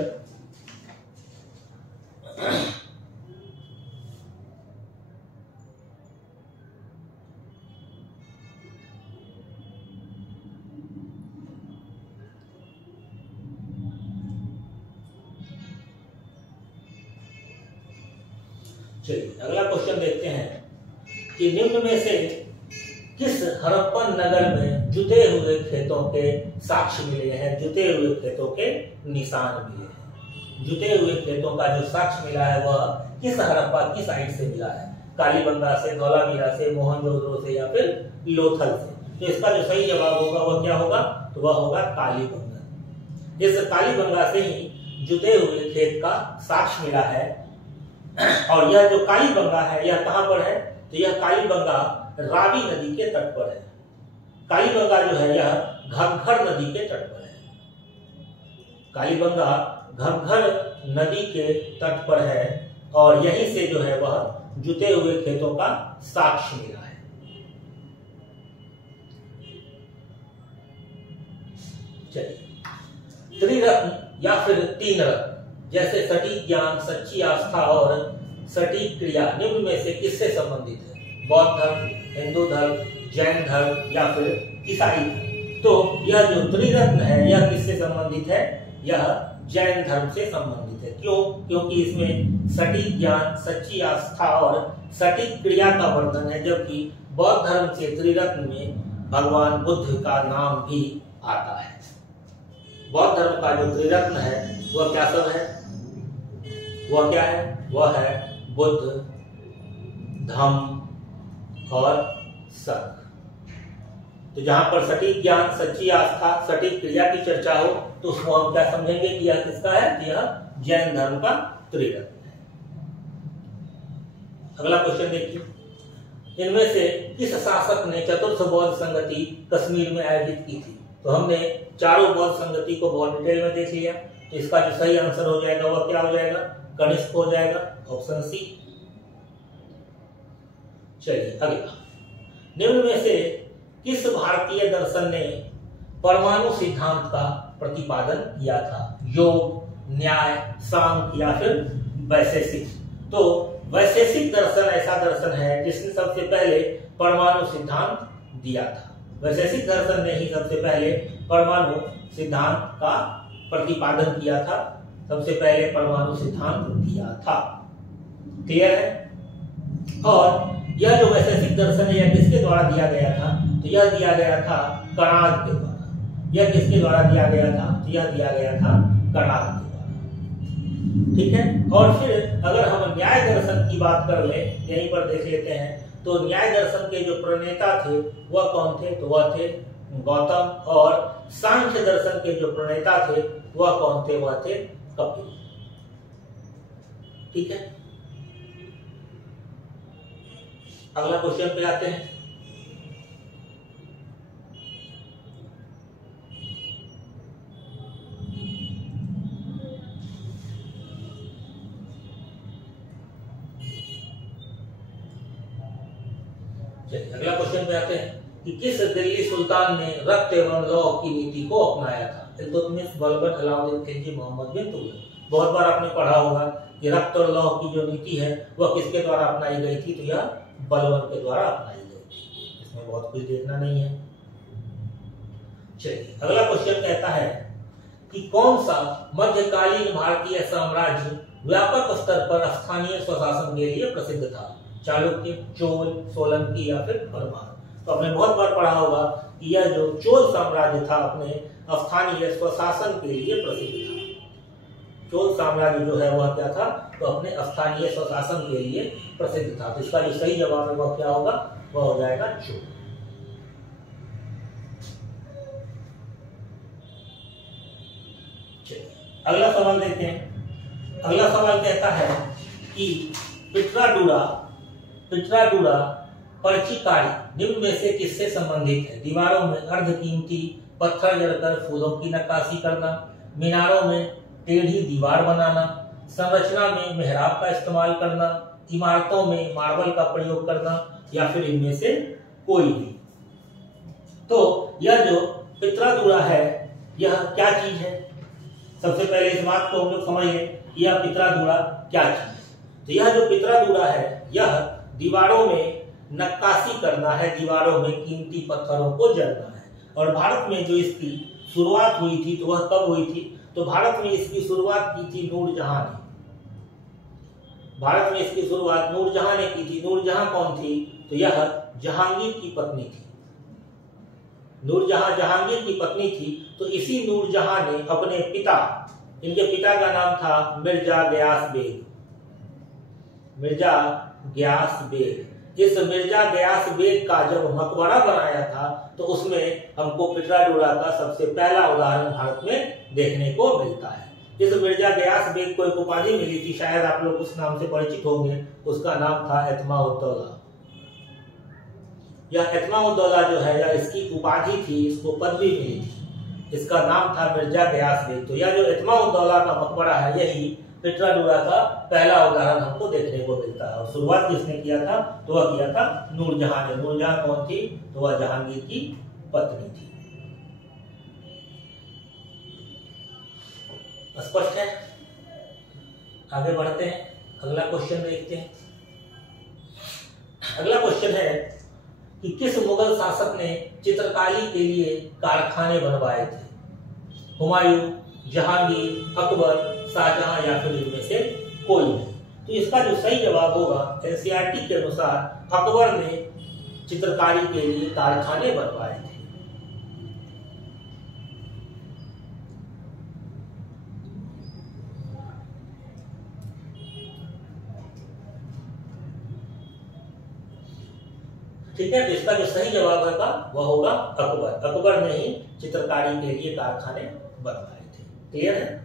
चलिए अगला क्वेश्चन देखते हैं कि निम्न में से किस हड़प्पन नगर में जुते हुए खेतों के साक्ष्य मिले हैं? जुते हुए खेतों के निशान मिले हैं। जुते हुए खेतों का जो साक्ष्य मिला है वह किस हड़प्पा की साइड से मिला है? कालीबंगा से, धौलावीरा से, मोहनजोदड़ो से या फिर लोथल से? तो इसका जो सही जवाब होगा वह क्या होगा? तो वह होगा कालीबंगा। इस कालीबंगा से ही जुते हुए खेत का साक्ष्य मिला है। और यह जो कालीबंगा है यह कहां पर है? तो यह कालीबंगा रावी नदी के तट पर है। कालीबंगा जो है यह घग्घर नदी के तट पर है। कालीबंगा घग्घर नदी के तट पर है और यहीं से जो है वह जुते हुए खेतों का साक्ष्य मिला है। चलिए त्रिरत्न या फिर तीन रत्न जैसे सटीक ज्ञान, सच्ची आस्था और सटीक क्रिया निम्न में से किससे संबंधित है? बौद्ध धर्म, हिंदू धर्म, जैन धर्म या फिर ईसाई धर्म? तो यह जो त्रिरत्न है यह किससे संबंधित है? यह जैन धर्म से संबंधित है। क्यों? क्योंकि इसमें सटीक ज्ञान, सच्ची आस्था और सटीक क्रिया का वर्णन है, जबकि बौद्ध धर्म के त्रिरत्न में भगवान बुद्ध का नाम भी आता है। बौद्ध धर्म का जो त्रिरत्न है वह क्या सब है? वह क्या है? वह है बुद्ध, धम्म और संघ। तो जहां पर सटीक ज्ञान, सच्ची आस्था, सटीक क्रिया की चर्चा हो तो उसको हम क्या समझेंगे कि यह किसका है? कि यह जैन धर्म का त्रिरत्न है। अगला क्वेश्चन देखिए, इनमें से किस शासक ने चतुर्थ बौद्ध संगति कश्मीर में आयोजित की थी? तो हमने चारों बौद्ध संगति को बहुत डिटेल में देख लिया। तो इसका जो सही आंसर हो जाएगा वह क्या हो जाएगा? कनिष्क हो जाएगा, ऑप्शन सी। चलिए अगला, निम्न में से किस भारतीय दर्शन ने परमाणु सिद्धांत का प्रतिपादन किया था? योग, न्याय, सांख्य या फिर वैशेषिक? तो वैशेषिक दर्शन ऐसा दर्शन है जिसने सबसे पहले परमाणु सिद्धांत दिया था। वैशेषिक दर्शन ने ही सबसे पहले परमाणु सिद्धांत का प्रतिपादन किया था, सबसे पहले परमाणु सिद्धांत दिया था। क्लियर है? और यह जो वैशेषिक दर्शन है यह किसके द्वारा दिया गया था? तो यह दिया गया था कणाद के द्वारा। यह किसके द्वारा दिया गया था? तो यह दिया गया था कणाद के द्वारा। ठीक है। और फिर अगर हम न्याय दर्शन की बात कर ले, यहीं पर देख लेते हैं, तो न्याय दर्शन के जो प्रणेता थे वह कौन थे? तो वह थे गौतम। और सांख्य दर्शन के जो प्रणेता थे वह कौन थे? वह थे कपिल। ठीक है। अगला क्वेश्चन पे आते हैं। चलिए अगला क्वेश्चन पे आते हैं कि किस दिल्ली सुल्तान ने रक्त एवं लौह की नीति को अपनाया था? इल्तुतमिश, बलबन, अलाउद्दीन खिलजी, मोहम्मद बिन तुगलक। बहुत बार आपने पढ़ा होगा कि रक्त और लौह की जो नीति है वह किसके द्वारा अपनाई गई थी? तो यह बलबन के द्वारा अपनाई गई थी। इसमें बहुत कुछ देखना नहीं है। चलिए अगला क्वेश्चन कहता है कि कौन सा मध्यकालीन भारतीय साम्राज्य व्यापक स्तर पर स्थानीय स्वशासन के लिए प्रसिद्ध था? चालुक्य, चोल, सोलंकी या फिर परमार? तो आपने बहुत बार पढ़ा होगा कि यह जो चोल साम्राज्य था अपने स्थानीय स्वशासन के लिए प्रसिद्ध था। चोल साम्राज्य जो है वह क्या था? तो अपने स्थानीय स्वशासन के लिए प्रसिद्ध था। तो इसका जो सही जवाब है वह क्या होगा? वह हो जाएगा चोल। अगला सवाल देखते हैं। अगला सवाल कहता है कि पिट्राडूरा पर्चिकारी निम्न में से किससे संबंधित है? दीवारों में अर्धकीमती पत्थर जड़कर फूलों की नक्काशी करना, मीनारों में टेढ़ी दीवार बनाना, संरचना में मेहराब का इस्तेमाल करना, इमारतों में मार्बल का प्रयोग करना या फिर इनमें से कोई भी। तो यह जो पिट्राडूरा है यह क्या चीज है? सबसे पहले इस बात को हम लोग समझ लें, यह पिट्राडूरा क्या चीज है। तो यह जो पिट्राडूरा है यह दीवारों में नक्काशी करना है, दीवारों में कीमती पत्थरों को जड़ना है। और भारत में जो इसकी शुरुआत हुई थी तो वह कब हुई थी? तो भारत में इसकी शुरुआत की थी नूरजहां ने। भारत में इसकी शुरुआत नूरजहां ने की थी। नूरजहां कौन थी? तो यह जहांगीर की पत्नी थी। नूरजहां जहांगीर की पत्नी थी। तो इसी नूरजहां ने अपने पिता, इनके पिता का नाम था मिर्जा गयास बेग। मिर्जा गयास बेग। इस मिर्जा गयास बेग का जब मकबरा बनाया था तो उसमें हमको पिट्राडूरा का सबसे पहला उदाहरण भारत में देखने को मिलता है। इस मिर्जा गयास बेग को एक उपाधि मिली थी, शायद आप लोग उस नाम से परिचित होंगे। उसका नाम था एतमाउद्दौला। यह एतमाउद्दौला जो है या इसकी उपाधि थी, इसको पदवी मिली थी। इसका नाम था मिर्जा गयास बेग। तो यह जो एतमाउद्दौला का मकबरा है यही पिट्राडूरा का पहला उदाहरण हमको देखने को मिलता है। और शुरुआत किसने किया था? तो वह किया था नूरजहां ने। नूरजहां कौन थी? तो वह जहांगीर की पत्नी थी। स्पष्ट है? आगे बढ़ते हैं, अगला क्वेश्चन देखते हैं। अगला क्वेश्चन है कि किस मुगल शासक ने चित्रकारी के लिए कारखाने बनवाए थे? हुमायूं, जहांगीर, अकबर, शाहजहां या फिर इनमें से कोई नहीं। तो इसका जो सही जवाब होगा एनसीईआरटी के अनुसार अकबर ने चित्रकारी के लिए कारखाने बनवाए थे। ठीक है, तो इसका जो सही जवाब होगा वह होगा अकबर। अकबर ने ही चित्रकारी के लिए कारखाने बनवाए थे। क्लियर है?